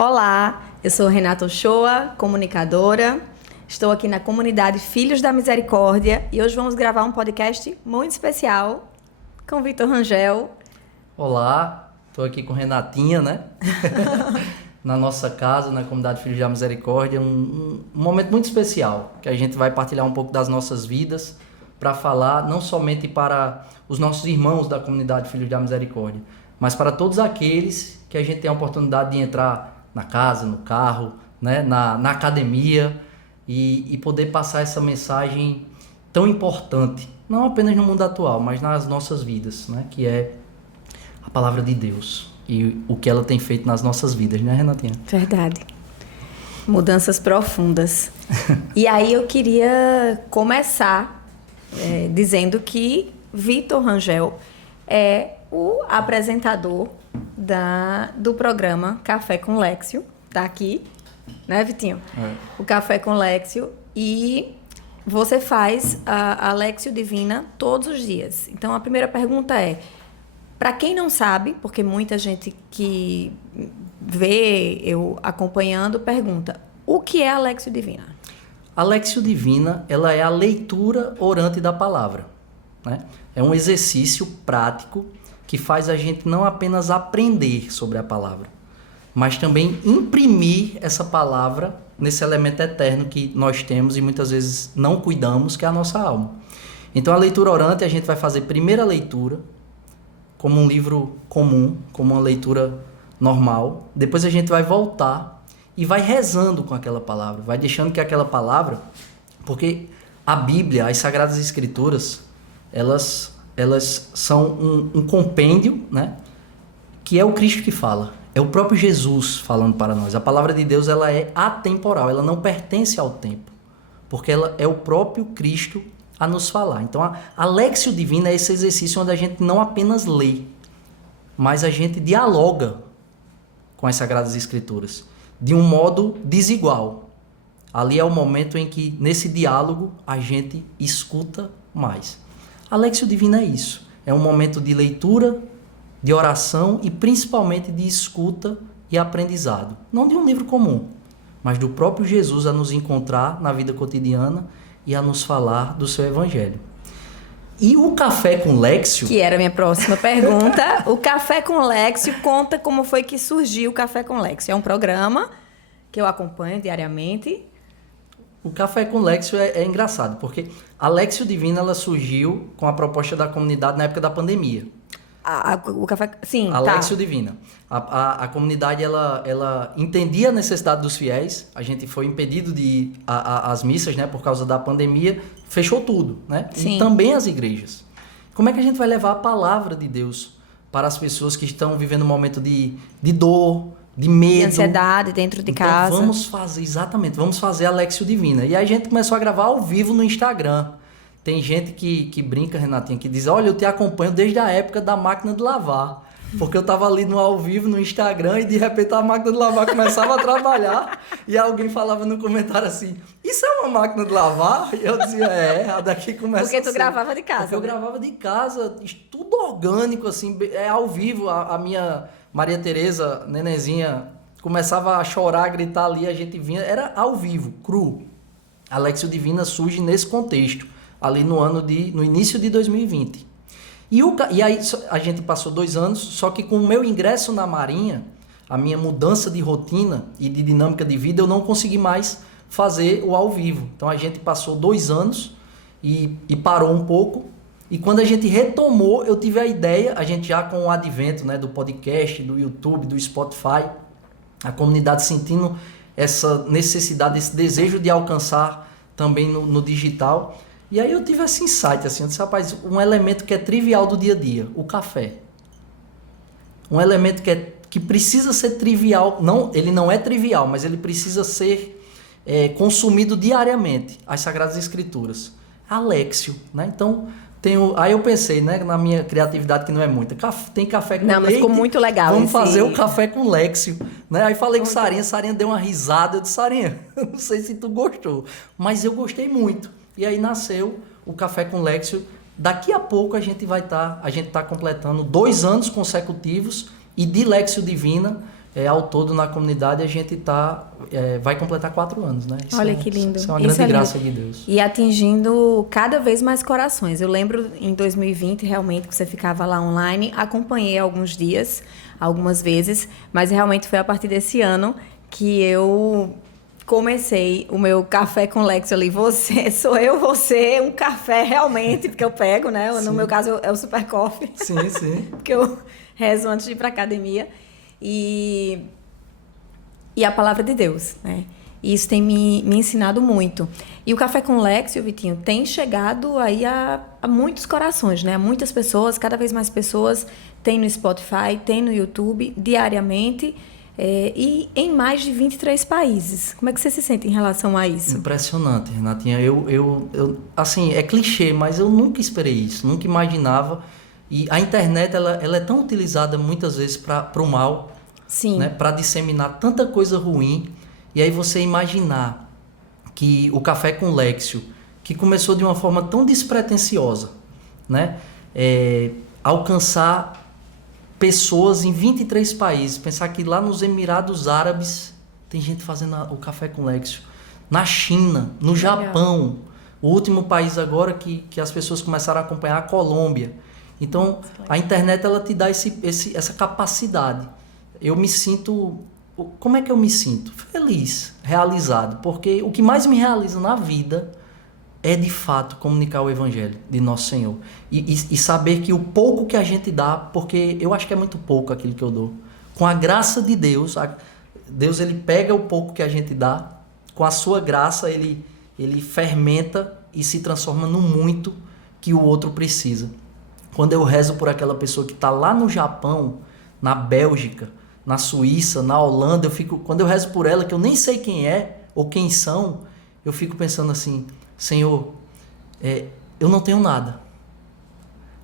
Olá, eu sou Renata Ochoa, comunicadora. Estou aqui na comunidade Filhos da Misericórdia e hoje vamos gravar um podcast muito especial com Vitor Rangel. Olá, estou aqui com Renatinha, né? Na nossa casa, na comunidade Filhos da Misericórdia, um momento muito especial, que a gente vai partilhar um pouco das nossas vidas para falar não somente para os nossos irmãos da comunidade Filhos da Misericórdia, mas para todos aqueles que a gente tem a oportunidade de entrar na casa, no carro, né? na academia e poder passar essa mensagem tão importante, não apenas no mundo atual, mas nas nossas vidas, né? Que é a palavra de Deus e o que ela tem feito nas nossas vidas, né, Renatinha? Verdade. Mudanças profundas. E aí eu queria começar dizendo que Vitor Rangel é o apresentador do programa Café com Lexio. Tá aqui, né, Vitinho? É. O Café com Lexio. E você faz a Lexio Divina todos os dias. Então, a primeira pergunta é, para quem não sabe, porque muita gente que vê eu acompanhando pergunta, o que é a Lexio Divina? A Lexio Divina, ela é a leitura orante da palavra, né? É um exercício prático que faz a gente não apenas aprender sobre a palavra, mas também imprimir essa palavra nesse elemento eterno que nós temos e muitas vezes não cuidamos, que é a nossa alma. Então, a leitura orante, a gente vai fazer primeira leitura, como um livro comum, como uma leitura normal. Depois a gente vai voltar e vai rezando com aquela palavra, vai deixando que aquela palavra, porque a Bíblia, as Sagradas Escrituras, elas são um compêndio, né? Que é o Cristo que fala, é o próprio Jesus falando para nós. A palavra de Deus, ela é atemporal, ela não pertence ao tempo, porque ela é o próprio Cristo a nos falar. Então, a Lexio Divina é esse exercício onde a gente não apenas lê, mas a gente dialoga com as Sagradas Escrituras de um modo desigual. Ali é o momento em que, nesse diálogo, a gente escuta mais. A Lexio Divina é isso. É um momento de leitura, de oração e principalmente de escuta e aprendizado. Não de um livro comum, mas do próprio Jesus a nos encontrar na vida cotidiana e a nos falar do seu evangelho. E o Café com Lexio... Que era a minha próxima pergunta. O Café com Lexio, conta como foi que surgiu o Café com Lexio. É um programa que eu acompanho diariamente. O Café com Lexio é engraçado, porque a Lexio Divina, ela surgiu com a proposta da comunidade na época da pandemia. O café... Sim, a tá. Lexio Divina. A comunidade, ela entendia a necessidade dos fiéis. A gente foi impedido de ir às missas, né? Por causa da pandemia. Fechou tudo, né? Sim. E também as igrejas. Como é que a gente vai levar a palavra de Deus para as pessoas que estão vivendo um momento de dor, de medo? De ansiedade dentro de casa. Vamos fazer a Lexio Divina. E aí a gente começou a gravar ao vivo no Instagram. Tem gente que brinca, Renatinha, que diz, olha, eu te acompanho desde a época da máquina de lavar. Porque eu tava ali no ao vivo, no Instagram, e de repente a máquina de lavar começava a trabalhar, e alguém falava no comentário assim, isso é uma máquina de lavar? E eu dizia, a daqui começa Porque tu gravava de casa. Porque eu gravava de casa, tudo orgânico, assim, ao vivo. A minha Maria Tereza, nenenzinha, começava a chorar, a gritar ali, a gente vinha, era ao vivo, cru. A Lexio Divina surge nesse contexto, ali no início de 2020. E aí a gente passou 2 anos, só que com o meu ingresso na Marinha, a minha mudança de rotina e de dinâmica de vida, eu não consegui mais fazer o ao vivo. Então a gente passou 2 anos e parou um pouco. E quando a gente retomou, eu tive a ideia, a gente já com o advento, né, do podcast, do YouTube, do Spotify, a comunidade sentindo essa necessidade, esse desejo de alcançar também no digital. E aí eu tive esse insight, assim, eu disse, rapaz, um elemento que é trivial do dia a dia, o café. Um elemento que precisa ser trivial, ele não é trivial, mas ele precisa ser consumido diariamente, as Sagradas Escrituras. A Lexio, né? Então, aí eu pensei, né, na minha criatividade, que não é muita, tem café com leite. Não, mas ficou muito legal. Vamos fazer o café com Lexio, né? Aí falei com Sarinha deu uma risada, eu disse, Sarinha, não sei se tu gostou, mas eu gostei muito. E aí nasceu o Café com Lexio. Daqui a pouco a gente tá completando 2 anos consecutivos e de Lexio Divina ao todo na comunidade a gente vai completar 4 anos, né? Olha que lindo. Isso é uma grande graça de Deus. E atingindo cada vez mais corações. Eu lembro em 2020, realmente, que você ficava lá online. Acompanhei alguns dias, algumas vezes, mas realmente foi a partir desse ano que eu comecei o meu café com Lexio ali. Você, um café realmente, porque eu pego, né? Sim. No meu caso é o Super Coffee. Sim, sim. Porque eu rezo antes de ir para academia. E a palavra de Deus, né? E isso tem me ensinado muito. E o Café com Lexio, Vitinho, tem chegado aí a muitos corações, né? A muitas pessoas, cada vez mais pessoas, tem no Spotify, tem no YouTube, diariamente, e em mais de 23 países. Como é que você se sente em relação a isso? Impressionante, Renatinha. Eu assim, é clichê, mas eu nunca esperei isso, nunca imaginava. E a internet, ela é tão utilizada muitas vezes para o mal, sim, né? Para disseminar tanta coisa ruim. E aí você imaginar que o Café com Lexio, que começou de uma forma tão despretensiosa, né? Alcançar pessoas em 23 países. Pensar que lá nos Emirados Árabes tem gente fazendo o Café com Lexio. Na China, no Japão. O último país agora que as pessoas começaram a acompanhar, a Colômbia. Então, a internet ela te dá essa capacidade. Eu me sinto... Como é que eu me sinto? Feliz, realizado. Porque o que mais me realiza na vida é, de fato, comunicar o Evangelho de Nosso Senhor. E saber que o pouco que a gente dá, porque eu acho que é muito pouco aquilo que eu dou. Com a graça de Deus, Deus ele pega o pouco que a gente dá, com a sua graça ele fermenta e se transforma no muito que o outro precisa. Quando eu rezo por aquela pessoa que está lá no Japão, na Bélgica, na Suíça, na Holanda, quando eu rezo por ela, que eu nem sei quem é ou quem são, eu fico pensando assim, Senhor, eu não tenho nada,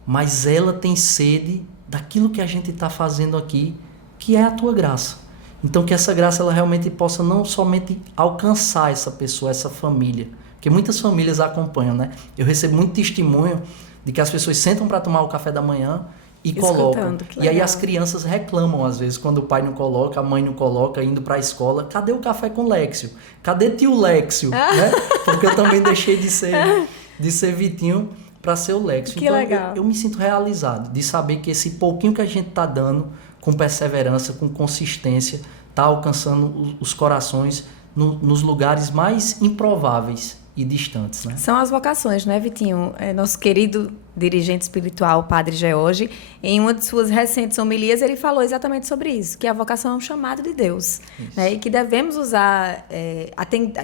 mas ela tem sede daquilo que a gente está fazendo aqui, que é a tua graça. Então que essa graça ela realmente possa não somente alcançar essa pessoa, essa família, porque muitas famílias acompanham, né? Eu recebo muito testemunho de que as pessoas sentam para tomar o café da manhã e colocam. E aí as crianças reclamam às vezes quando o pai não coloca, a mãe não coloca, indo para a escola. Cadê o Café com Lexio? Cadê tio Lexio? Né? Porque eu também deixei de ser Vitinho para ser o Lexio. Que então legal. Eu me sinto realizado de saber que esse pouquinho que a gente está dando, com perseverança, com consistência, está alcançando os corações nos lugares mais improváveis e distantes, né? São as vocações, né, Vitinho? Nosso querido dirigente espiritual, Padre George, em uma de suas recentes homilias, ele falou exatamente sobre isso, que a vocação é um chamado de Deus, né? E que devemos usar,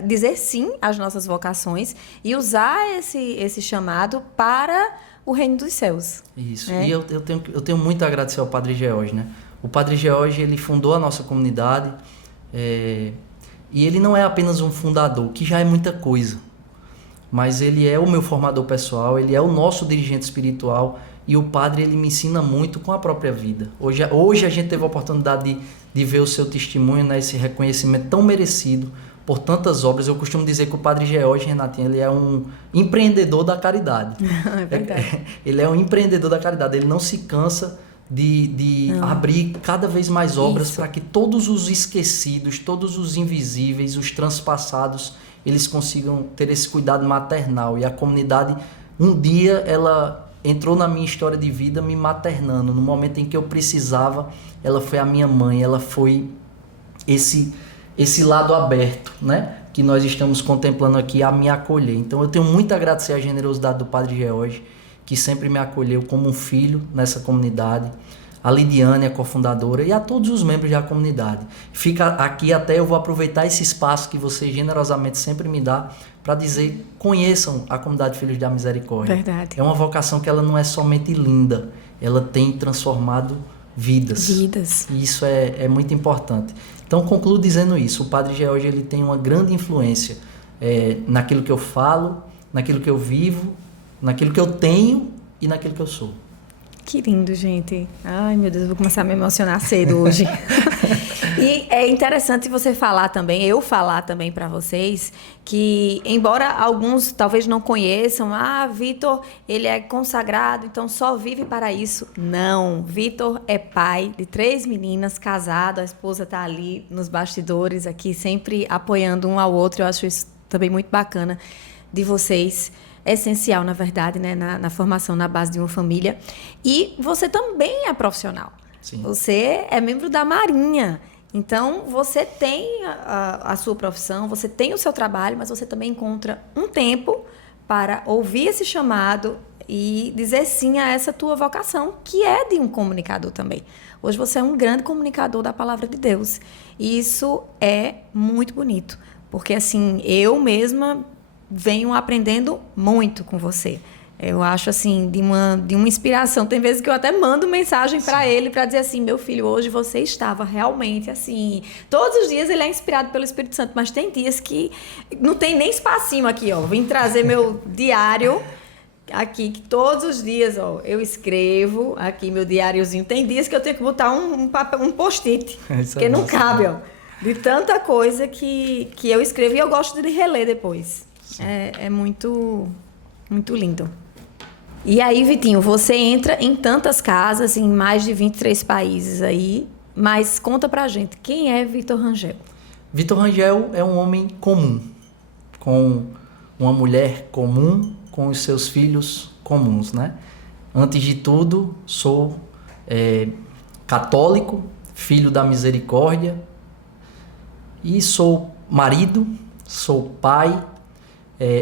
dizer sim às nossas vocações e usar esse chamado para o reino dos céus. Isso, e eu tenho muito a agradecer ao Padre George, né? O Padre George, ele fundou a nossa comunidade, e ele não é apenas um fundador, que já é muita coisa, mas ele é o meu formador pessoal, ele é o nosso dirigente espiritual, e o padre ele me ensina muito com a própria vida. Hoje a gente teve a oportunidade de ver o seu testemunho, né, esse reconhecimento tão merecido por tantas obras. Eu costumo dizer que o Padre George, Renatinha, ele é um empreendedor da caridade. É verdade. Ele é um empreendedor da caridade, ele não se cansa de abrir cada vez mais obras para que todos os esquecidos, todos os invisíveis, os transpassados, eles consigam ter esse cuidado maternal. E a comunidade, um dia, ela entrou na minha história de vida me maternando. No momento em que eu precisava, ela foi a minha mãe, ela foi esse lado aberto, né? Que nós estamos contemplando aqui, a me acolher. Então eu tenho muito a agradecer a generosidade do Padre George, que sempre me acolheu como um filho nessa comunidade, a Lidiane, a cofundadora, e a todos os membros da comunidade. Fica aqui até, eu vou aproveitar esse espaço que você generosamente sempre me dá para dizer, conheçam a comunidade Filhos da Misericórdia. Verdade. É uma vocação que ela não é somente linda, ela tem transformado vidas. E isso é muito importante. Então, concluo dizendo isso. O Padre George ele tem uma grande influência naquilo que eu falo, naquilo que eu vivo, naquilo que eu tenho e naquilo que eu sou. Que lindo, gente. Ai, meu Deus, eu vou começar a me emocionar cedo hoje. E é interessante você falar também, eu falar também para vocês, que embora alguns talvez não conheçam, Vitor, ele é consagrado, então só vive para isso. Não, Vitor é pai de 3 meninas, casado, a esposa está ali nos bastidores, aqui sempre apoiando um ao outro. Eu acho isso também muito bacana de vocês. É essencial, na verdade, né, na formação, na base de uma família. E você também é profissional. Sim. Você é membro da Marinha. Então, você tem a sua profissão, você tem o seu trabalho, mas você também encontra um tempo para ouvir esse chamado e dizer sim a essa tua vocação, que é de um comunicador também. Hoje você é um grande comunicador da palavra de Deus. E isso é muito bonito. Porque, assim, eu mesma venho aprendendo muito com você. Eu acho, assim, de uma inspiração. Tem vezes que eu até mando mensagem para ele para dizer assim, meu filho, hoje você estava realmente assim... Todos os dias ele é inspirado pelo Espírito Santo, mas tem dias que não tem nem espacinho aqui, ó. Vim trazer meu diário aqui, que todos os dias, ó, eu escrevo aqui meu diáriozinho. Tem dias que eu tenho que botar um post-it, porque não cabe, ó. De tanta coisa que eu escrevo e eu gosto de reler depois. É muito, muito lindo. E aí, Vitinho, você entra em tantas casas, em mais de 23 países aí, mas conta pra gente, quem é Vitor Rangel? Vitor Rangel é um homem comum, com uma mulher comum, com os seus filhos comuns, né? Antes de tudo, sou católico, filho da misericórdia, e sou marido, sou pai.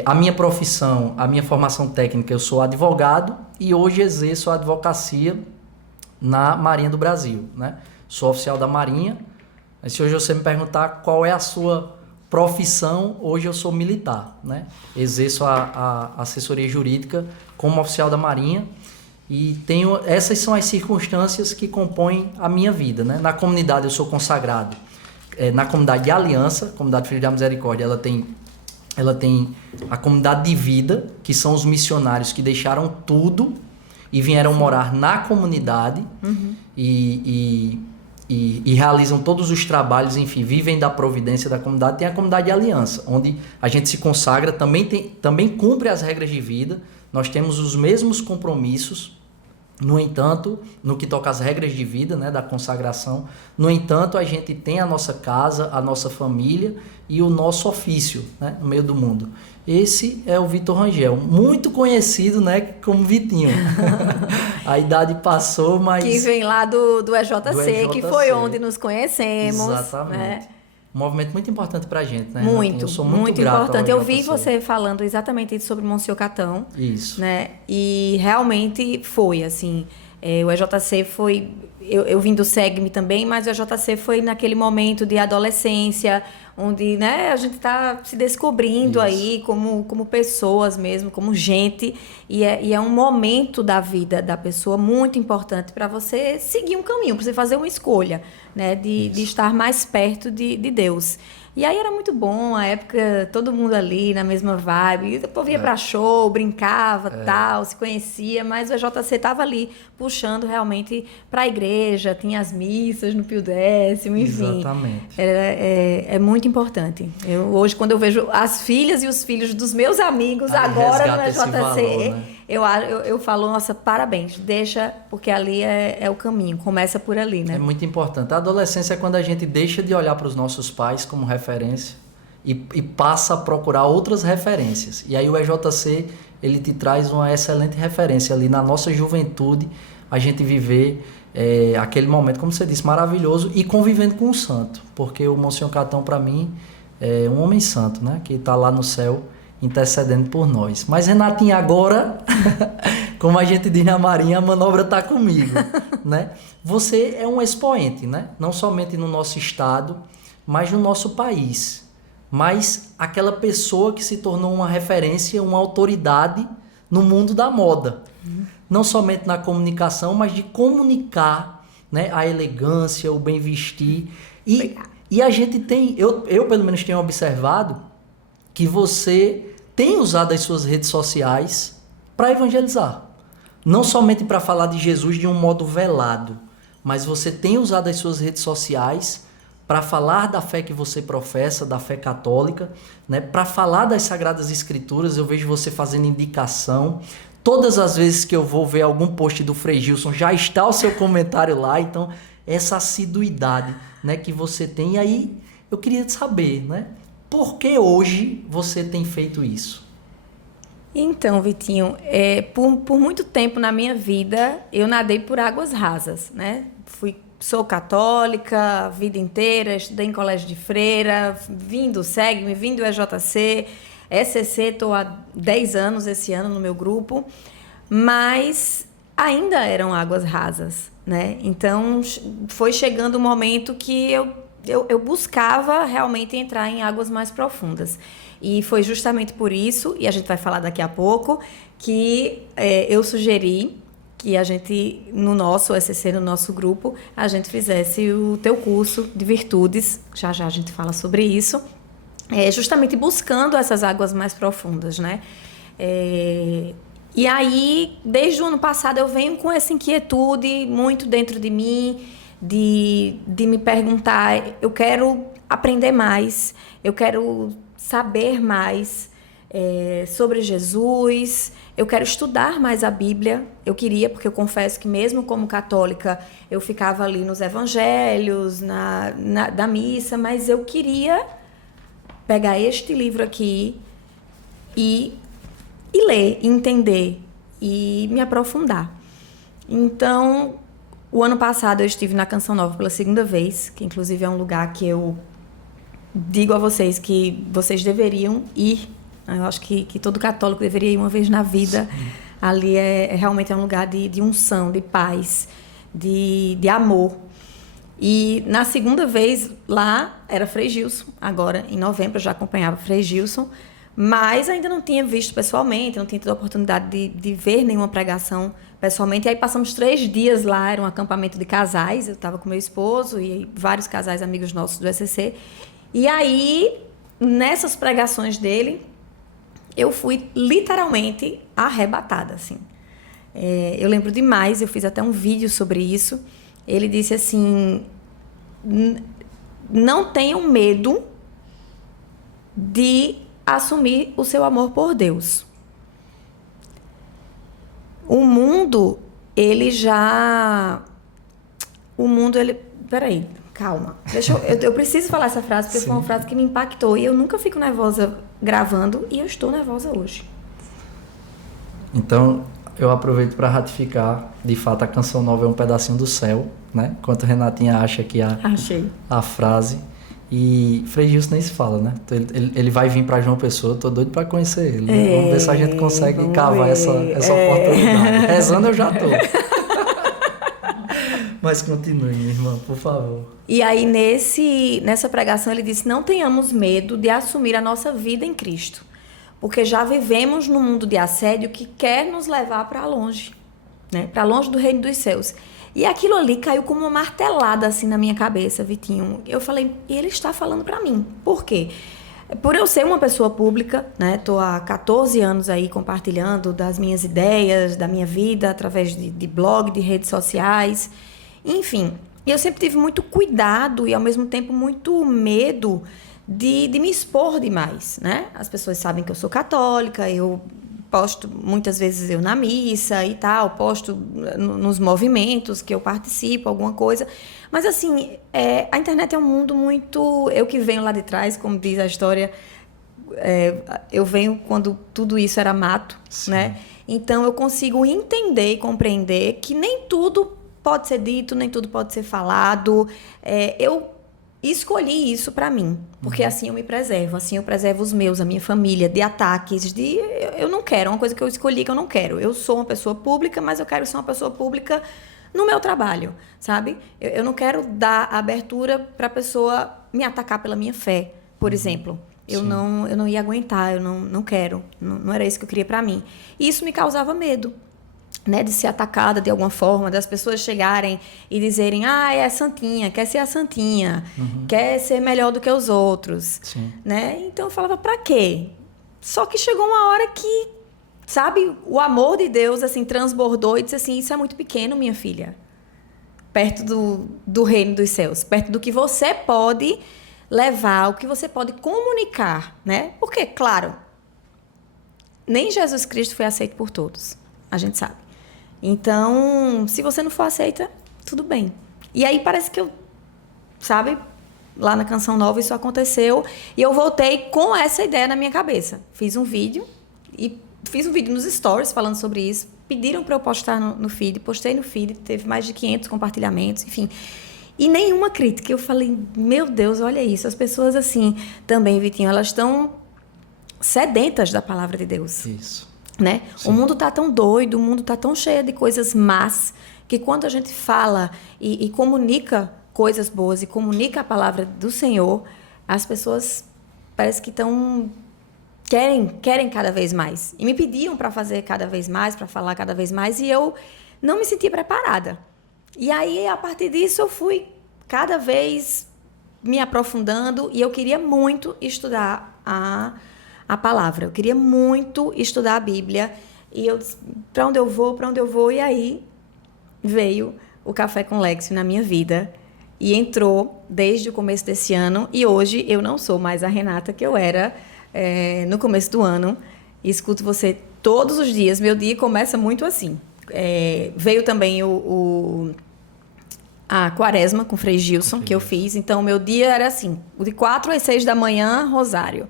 A minha profissão, a minha formação técnica, eu sou advogado e hoje exerço a advocacia na Marinha do Brasil, né? Sou oficial da Marinha. Mas se hoje você me perguntar qual é a sua profissão, hoje eu sou militar, né? Exerço a assessoria jurídica como oficial da Marinha e essas são as circunstâncias que compõem a minha vida, né? Na comunidade eu sou consagrado, na comunidade de Aliança, comunidade Filhos da Misericórdia, ela tem a comunidade de vida, que são os missionários que deixaram tudo e vieram morar na comunidade e realizam todos os trabalhos, enfim, vivem da providência da comunidade. Tem a comunidade de Aliança, onde a gente se consagra, também cumpre as regras de vida, nós temos os mesmos compromissos. No entanto, no que toca às regras de vida, né, da consagração, no entanto, a gente tem a nossa casa, a nossa família e o nosso ofício, né, no meio do mundo. Esse é o Vitor Rangel, muito conhecido, né, como Vitinho. A idade passou, mas... Que vem lá do EJC, que foi onde nos conhecemos. Exatamente. Né? Um movimento muito importante pra gente, né? Muito, eu sou muito grato importante. ao Eu vi JC. você falando exatamente isso sobre Monsenhor Catão. Isso. Né? E realmente foi, assim, o EJC foi... Eu vim do SEGME também, mas o EJC foi naquele momento de adolescência, onde, né, a gente está se descobrindo aí como pessoas mesmo, como gente, e é um momento da vida da pessoa muito importante para você seguir um caminho, para você fazer uma escolha, né, de estar mais perto de Deus. E aí era muito bom, a época, todo mundo ali na mesma vibe, o povo ia para show, brincava, tal, se conhecia, mas o EJC estava ali puxando realmente para a igreja, tinha as missas no Pio Décimo, enfim. Exatamente. É muito importante. Hoje, quando eu vejo as filhas e os filhos dos meus amigos agora no EJC, valor, né? eu falo, nossa, parabéns, deixa, porque ali é o caminho, começa por ali, né? É muito importante. A adolescência é quando a gente deixa de olhar para os nossos pais como referência e passa a procurar outras referências. E aí o EJC, ele te traz uma excelente referência ali na nossa juventude, a gente viver aquele momento, como você disse, maravilhoso e convivendo com o santo, porque o Monsenhor Catão, para mim, é um homem santo, né? Que está lá no céu intercedendo por nós. Mas, Renatinha, agora, como a gente diz na Marinha, a manobra está comigo, né? Você é um expoente, né? Não somente no nosso estado, mas no nosso país. Mas aquela pessoa que se tornou uma referência, uma autoridade no mundo da moda. Não somente na comunicação, mas de comunicar, né, a elegância, o bem vestir. E a gente tem, eu pelo menos tenho observado que você tem usado as suas redes sociais para evangelizar. Não somente para falar de Jesus de um modo velado, mas você tem usado as suas redes sociais para falar da fé que você professa, da fé católica, né? Para falar das Sagradas Escrituras, eu vejo você fazendo indicação. Todas as vezes que eu vou ver algum post do Frei Gilson, já está o seu comentário lá. Então, essa assiduidade, né, que você tem. E aí, eu queria saber, né? Por que hoje você tem feito isso? Então, Vitinho, por muito tempo na minha vida, eu nadei por águas rasas, né? Sou católica a vida inteira, estudei em colégio de freira, vim do SEGME, vim do EJC, ECC, estou há 10 anos esse ano no meu grupo, mas ainda eram águas rasas, né? Então, foi chegando um momento que eu buscava realmente entrar em águas mais profundas. E foi justamente por isso, e a gente vai falar daqui a pouco, que eu sugeri que a gente, no nosso ECC, no nosso grupo, a gente fizesse o teu curso de virtudes, já a gente fala sobre isso, justamente buscando essas águas mais profundas, né? E aí, desde o ano passado, eu venho com essa inquietude muito dentro de mim, de me perguntar, eu quero aprender mais, eu quero saber mais sobre Jesus, eu quero estudar mais a Bíblia, eu queria, porque eu confesso que mesmo como católica, eu ficava ali nos evangelhos, da missa, mas eu queria pegar este livro aqui e ler, entender e me aprofundar. Então, o ano passado eu estive na Canção Nova pela segunda vez, que inclusive é um lugar que eu digo a vocês que vocês deveriam ir. Eu acho que todo católico deveria ir uma vez na vida. Sim. Ali realmente é um lugar de unção, de paz, de amor. E na segunda vez lá era Frei Gilson. Agora, em novembro, eu já acompanhava Frei Gilson, mas ainda não tinha visto pessoalmente, não tinha tido a oportunidade de ver nenhuma pregação pessoalmente. E aí passamos 3 dias lá, era um acampamento de casais. Eu estava com meu esposo e vários casais amigos nossos do ECC. E aí, nessas pregações dele, eu fui literalmente arrebatada, assim. Eu lembro demais, eu fiz até um vídeo sobre isso. Ele disse assim, não tenham medo de assumir o seu amor por Deus. O mundo, Peraí. Calma, eu preciso falar essa frase, porque Sim. Foi uma frase que me impactou. E eu nunca fico nervosa gravando, e eu estou nervosa hoje. Então, eu aproveito para ratificar, de fato, a Canção Nova é um pedacinho do céu, né? Enquanto a Renatinha acha que a frase. E Frei Gilson nem se fala, né? Então, ele vai vir para João Pessoa, eu tô doido para conhecer ele. Né? Vamos ver se a gente consegue cavar essa oportunidade. Rezando eu já tô. Mas continue, minha irmã, por favor. E aí, nessa pregação, ele disse, não tenhamos medo de assumir a nossa vida em Cristo, porque já vivemos num mundo de assédio que quer nos levar para longe, né? Para longe do reino dos céus. E aquilo ali caiu como uma martelada assim na minha cabeça, Vitinho. Eu falei, ele está falando para mim. Por quê? Por eu ser uma pessoa pública, né? Tô há 14 anos aí compartilhando das minhas ideias, da minha vida, através de blog, de redes sociais. Enfim, eu sempre tive muito cuidado e, ao mesmo tempo, muito medo de me expor demais, né? As pessoas sabem que eu sou católica, eu posto muitas vezes eu na missa e tal, posto nos movimentos que eu participo, alguma coisa. Mas, assim, a internet é um mundo muito... Eu que venho lá de trás, como diz a história, eu venho quando tudo isso era mato, Sim. né? Então, eu consigo entender e compreender que nem tudo pode ser dito, nem tudo pode ser falado. Eu escolhi isso para mim, porque assim eu me preservo, assim eu preservo os meus, a minha família, de ataques, eu não quero, é uma coisa que eu escolhi que eu não quero. Eu sou uma pessoa pública, mas eu quero ser uma pessoa pública no meu trabalho, sabe? Eu não quero dar abertura para a pessoa me atacar pela minha fé, por exemplo. Eu não ia aguentar, eu não quero, não era isso que eu queria para mim. E isso me causava medo, né, de ser atacada de alguma forma, das pessoas chegarem e dizerem, é a santinha, quer ser a santinha, quer ser melhor do que os outros, né? Então eu falava, pra quê? Só que chegou uma hora que, sabe, o amor de Deus, assim, transbordou e disse assim, isso é muito pequeno, minha filha. perto do reino dos céus, perto do que você pode levar, o que você pode comunicar, né? Porque, claro, nem Jesus Cristo foi aceito por todos, a gente sabe. Então, se você não for aceita, tudo bem. E aí parece que sabe, lá na Canção Nova isso aconteceu e eu voltei com essa ideia na minha cabeça. Fiz um vídeo nos stories falando sobre isso, pediram para eu postar no feed, postei no feed, teve mais de 500 compartilhamentos, enfim. E nenhuma crítica. Eu falei, meu Deus, olha isso. As pessoas assim, também, Vitinho, elas estão sedentas da palavra de Deus. Isso. Né? O mundo tá tão doido, o mundo tá tão cheio de coisas más, que quando a gente fala e comunica coisas boas e comunica a palavra do Senhor, as pessoas parece que querem cada vez mais. E me pediam para fazer cada vez mais, para falar cada vez mais, e eu não me senti preparada. E aí, a partir disso, eu fui cada vez me aprofundando e eu queria muito estudar a palavra. Eu queria muito estudar a Bíblia. E eu disse, para onde eu vou? E aí veio o Café com Lexio na minha vida e entrou desde o começo desse ano. E hoje eu não sou mais a Renata que eu era no começo do ano. Escuto você todos os dias. Meu dia começa muito assim. Veio também a quaresma com o Frei Gilson, que eu fiz. Então, meu dia era assim, de 4 às 6 da manhã, rosário.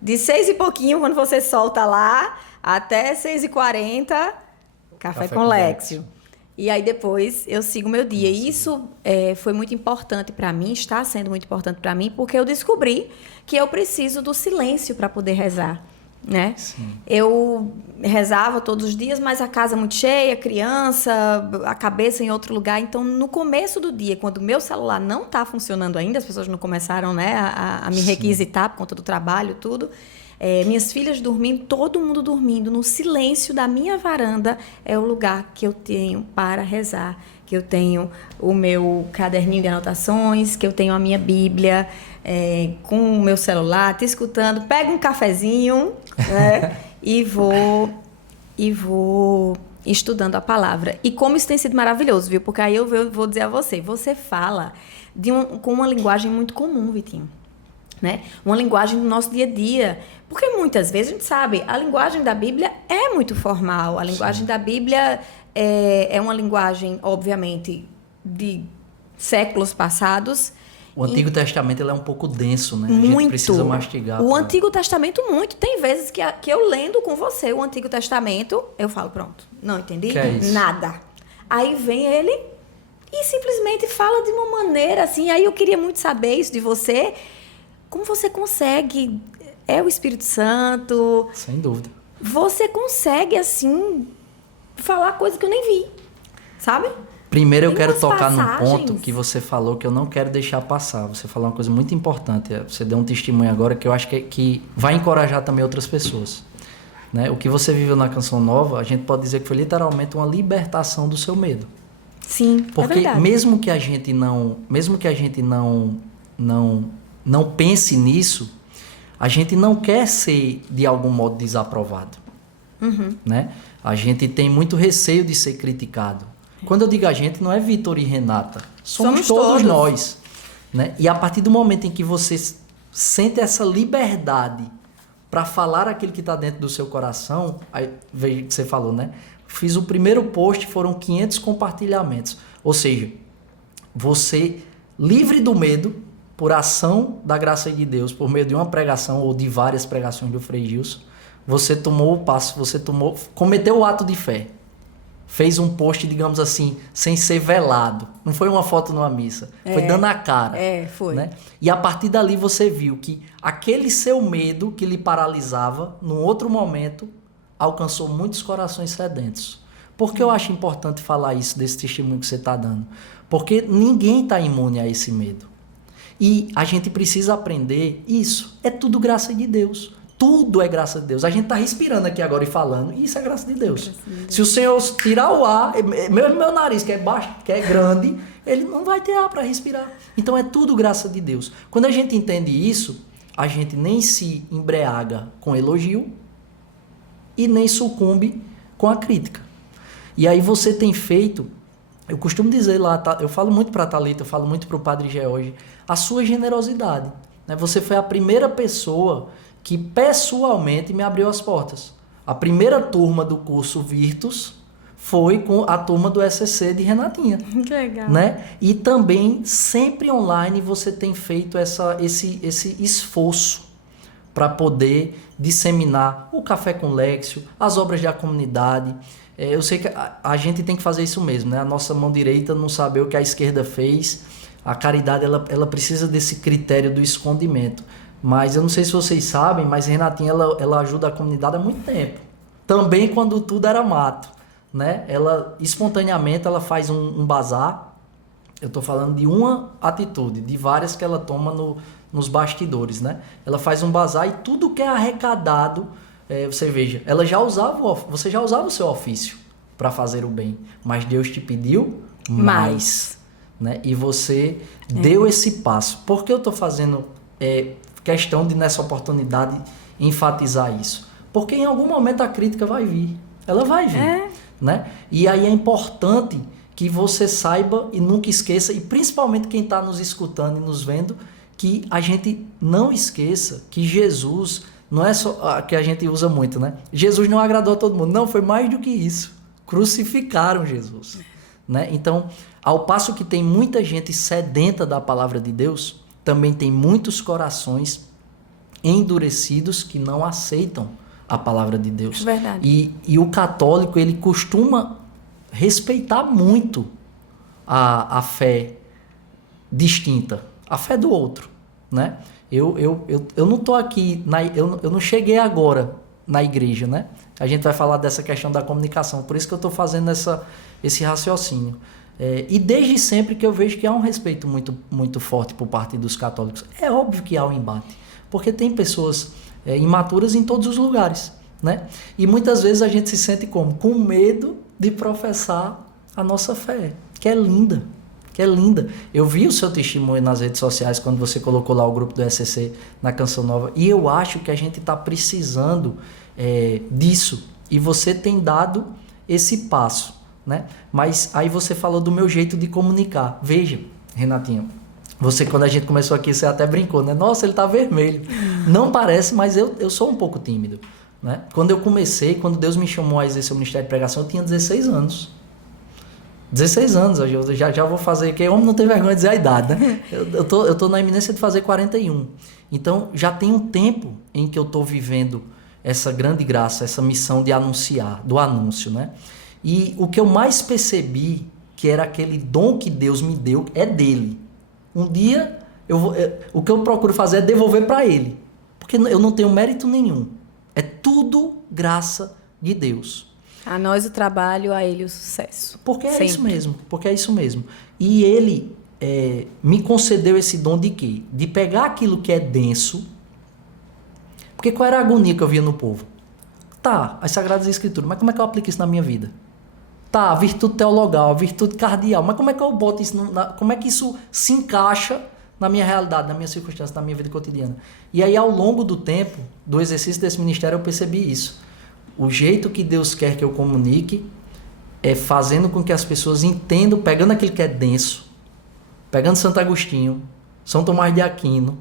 De 6 e pouquinho, quando você solta lá, até 6h40, café com Lexio. E aí, depois, eu sigo o meu dia. E isso foi muito importante para mim, está sendo muito importante para mim, porque eu descobri que eu preciso do silêncio para poder rezar. Né? Eu rezava todos os dias, mas a casa muito cheia, criança, a cabeça em outro lugar. Então, no começo do dia, quando o meu celular não está funcionando ainda, as pessoas não começaram, né, a me requisitar por conta do trabalho, tudo. Minhas filhas dormindo, todo mundo dormindo, no silêncio da minha varanda é o lugar que eu tenho para rezar, que eu tenho o meu caderninho de anotações, que eu tenho a minha Bíblia, com o meu celular, te escutando, pego um cafezinho, né, e vou estudando a palavra. E como isso tem sido maravilhoso, viu? Porque aí eu vou dizer a você fala com uma linguagem muito comum, Vitinho. Né? Uma linguagem do nosso dia a dia. Porque muitas vezes a gente sabe, a linguagem da Bíblia é muito formal. A linguagem da Bíblia é uma linguagem, obviamente, de séculos passados. O Antigo Testamento ele é um pouco denso, né? Muito. A gente precisa mastigar. O Antigo Testamento, muito. Tem vezes que eu lendo com você o Antigo Testamento, eu falo, pronto, não entendi que é isso? Nada. Aí vem ele e simplesmente fala de uma maneira assim. Aí eu queria muito saber isso de você. Como você consegue? É o Espírito Santo? Sem dúvida. Você consegue, assim, falar coisa que eu nem vi, sabe? Primeiro eu Tem quero umas tocar num passagens. ponto que você falou que eu não quero deixar passar. Você falou uma coisa muito importante. Você deu um testemunho agora que eu acho que vai encorajar também outras pessoas. Né? O que você viveu na Canção Nova, a gente pode dizer que foi literalmente uma libertação do seu medo. Sim, porque é verdade. mesmo que a gente não pense nisso, a gente não quer ser de algum modo desaprovado. Uhum. Né? A gente tem muito receio de ser criticado. Quando eu digo a gente, não é Vitor e Renata. Somos todos nós. Né? E a partir do momento em que você sente essa liberdade para falar aquilo que está dentro do seu coração, aí veja que você falou, né? Fiz o primeiro post, foram 500 compartilhamentos. Ou seja, você, livre do medo, por ação da graça de Deus, por meio de uma pregação ou de várias pregações do Frei Gilson, você tomou o passo, cometeu o ato de fé. Fez um post, digamos assim, sem ser velado. Não foi uma foto numa missa. Foi dando a cara. Foi. Né? E a partir dali você viu que aquele seu medo que lhe paralisava, num outro momento, alcançou muitos corações sedentos. Por que eu acho importante falar isso, desse testemunho que você está dando? Porque ninguém está imune a esse medo. E a gente precisa aprender isso. É tudo graça de Deus. Tudo é graça de Deus. A gente está respirando aqui agora e falando, e isso é graça de Deus. Se o Senhor tirar o ar, meu nariz, que é baixo, que é grande, ele não vai ter ar para respirar. Então é tudo graça de Deus. Quando a gente entende isso, a gente nem se embriaga com elogio e nem sucumbe com a crítica. E aí você tem feito Eu costumo dizer lá, eu falo muito para a Thalita, eu falo muito para o Padre George, a sua generosidade. Né? Você foi a primeira pessoa que pessoalmente me abriu as portas. A primeira turma do curso Virtus foi com a turma do SCC de Renatinha. Que legal. Né? E também, sempre online, você tem feito esse esforço para poder disseminar o Café com Lexio, as obras da comunidade. Eu sei que a gente tem que fazer isso mesmo, né? A nossa mão direita não sabe o que a esquerda fez. A caridade, ela precisa desse critério do escondimento. Mas eu não sei se vocês sabem, mas Renatinha, ela ajuda a comunidade há muito tempo. Também quando tudo era mato. Né? Ela, espontaneamente, ela faz um bazar. Eu estou falando de uma atitude, de várias que ela toma nos bastidores, né? Ela faz um bazar e tudo que é arrecadado, você veja, você já usava o seu ofício para fazer o bem, mas Deus te pediu mais. Né? E você deu esse passo. Por que eu estou fazendo questão de, nessa oportunidade, enfatizar isso? Porque em algum momento a crítica vai vir. Ela vai vir. Né? E aí é importante que você saiba e nunca esqueça, e principalmente quem está nos escutando e nos vendo, que a gente não esqueça que Jesus, não é só que a gente usa muito, né? Jesus não agradou a todo mundo. Não, foi mais do que isso. Crucificaram Jesus. Né? Então, ao passo que tem muita gente sedenta da palavra de Deus, também tem muitos corações endurecidos que não aceitam a palavra de Deus. Verdade. E o católico, ele costuma respeitar muito a fé distinta, a fé do outro, né? Eu não estou aqui, eu não cheguei agora na igreja, né? A gente vai falar dessa questão da comunicação, por isso que eu estou fazendo esse raciocínio. E desde sempre que eu vejo que há um respeito muito, muito forte por parte dos católicos. É óbvio que há um embate, porque tem pessoas imaturas em todos os lugares, né? E muitas vezes a gente se sente como? Com medo de professar a nossa fé, que é linda, Eu vi o seu testemunho nas redes sociais quando você colocou lá o grupo do SCC na Canção Nova, e eu acho que a gente está precisando disso, e você tem dado esse passo, né? Mas aí você falou do meu jeito de comunicar. Veja, Renatinha, você, quando a gente começou aqui, você até brincou, né? Nossa, ele tá vermelho. Não parece, mas eu sou um pouco tímido, né? Quando eu comecei, quando Deus me chamou a exercer o ministério de pregação, eu tinha 16 anos. 16 anos, eu já vou fazer, que homem não tem vergonha de dizer a idade, né? Eu tô na iminência de fazer 41. Então, já tem um tempo em que eu tô vivendo essa grande graça, essa missão de anunciar, do anúncio, né? E o que eu mais percebi, que era aquele dom que Deus me deu, é dele. Um dia, o que eu procuro fazer é devolver para ele. Porque eu não tenho mérito nenhum. É tudo graça de Deus. A nós o trabalho, a ele o sucesso. Porque é isso mesmo. E ele me concedeu esse dom de quê? De pegar aquilo que é denso. Porque qual era a agonia que eu via no povo? Tá, as Sagradas Escrituras, mas como é que eu aplico isso na minha vida? Tá, a virtude teologal, a virtude cardeal, mas como é que eu boto isso, como é que isso se encaixa na minha realidade, na minha circunstância, na minha vida cotidiana? E aí, ao longo do tempo, do exercício desse ministério, eu percebi isso. O jeito que Deus quer que eu comunique é fazendo com que as pessoas entendam, pegando aquilo que é denso, pegando Santo Agostinho, São Tomás de Aquino,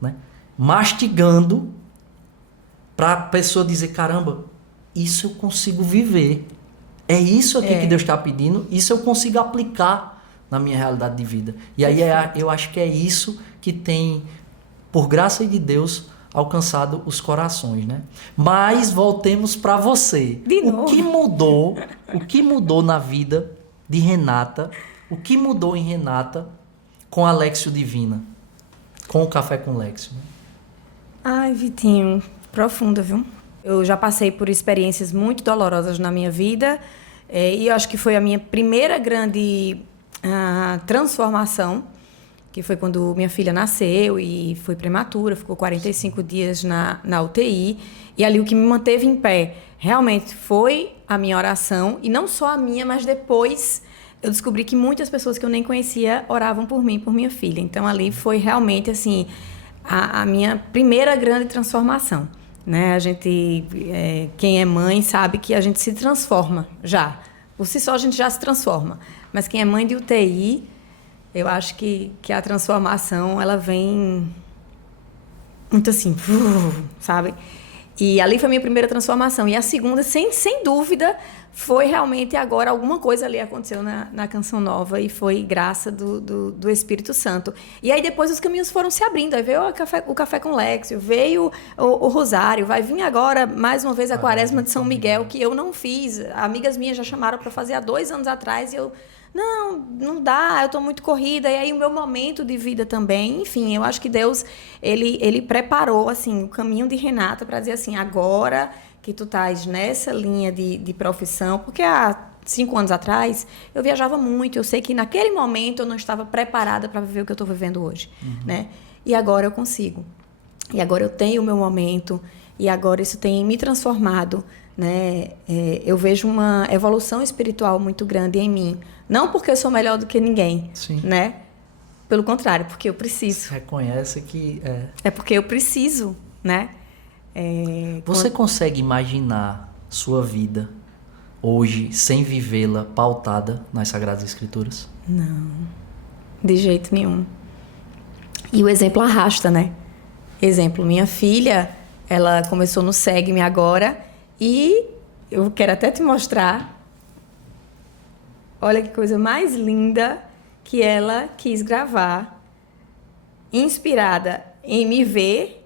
né? Mastigando, para a pessoa dizer, caramba, isso eu consigo viver. É isso aqui que Deus está pedindo, isso eu consigo aplicar na minha realidade de vida. E aí eu acho que é isso que tem, por graça de Deus, alcançado os corações, né? Mas voltemos para você. De novo. O que mudou na vida de Renata, o que mudou em Renata com a Lexio Divina, com o Café com Lexio? Né? Ai, Vitinho, profunda, viu? Eu já passei por experiências muito dolorosas na minha vida e eu acho que foi a minha primeira grande transformação, que foi quando minha filha nasceu e foi prematura, ficou 45 dias na UTI. E ali o que me manteve em pé realmente foi a minha oração, e não só a minha, mas depois eu descobri que muitas pessoas que eu nem conhecia oravam por mim, por minha filha. Então ali foi realmente assim a minha primeira grande transformação. Né? A gente, quem é mãe sabe que a gente se transforma já Por si só a gente já se transforma. Mas quem é mãe de UTI, eu acho que a transformação, ela vem muito assim, sabe? E ali foi a minha primeira transformação. E a segunda, sem dúvida, foi realmente agora alguma coisa ali aconteceu na Canção Nova e foi graça do Espírito Santo. E aí depois os caminhos foram se abrindo. Aí veio o Café com Lexio, veio o Rosário, vai vir agora mais uma vez a Quaresma de São Miguel, que eu não fiz. Amigas minhas já chamaram para fazer há 2 anos atrás e eu... Não dá, eu estou muito corrida. E aí o meu momento de vida também, enfim, eu acho que Deus, ele preparou, assim, o caminho de Renata para dizer assim, agora que tu estás nessa linha de profissão, porque há 5 anos atrás eu viajava muito, eu sei que naquele momento eu não estava preparada para viver o que eu estou vivendo hoje, né? E agora eu consigo. E agora eu tenho o meu momento, e agora isso tem me transformado, né? Eu vejo uma evolução espiritual muito grande em mim. Não porque eu sou melhor do que ninguém, Sim. né? Pelo contrário, porque eu preciso. Você reconhece que... É porque eu preciso, né? Você consegue imaginar sua vida hoje sem vivê-la pautada nas Sagradas Escrituras? Não, de jeito nenhum. E o exemplo arrasta, né? Exemplo, minha filha, ela começou no Segue-me agora e eu quero até te mostrar. Olha que coisa mais linda que ela quis gravar, inspirada em me ver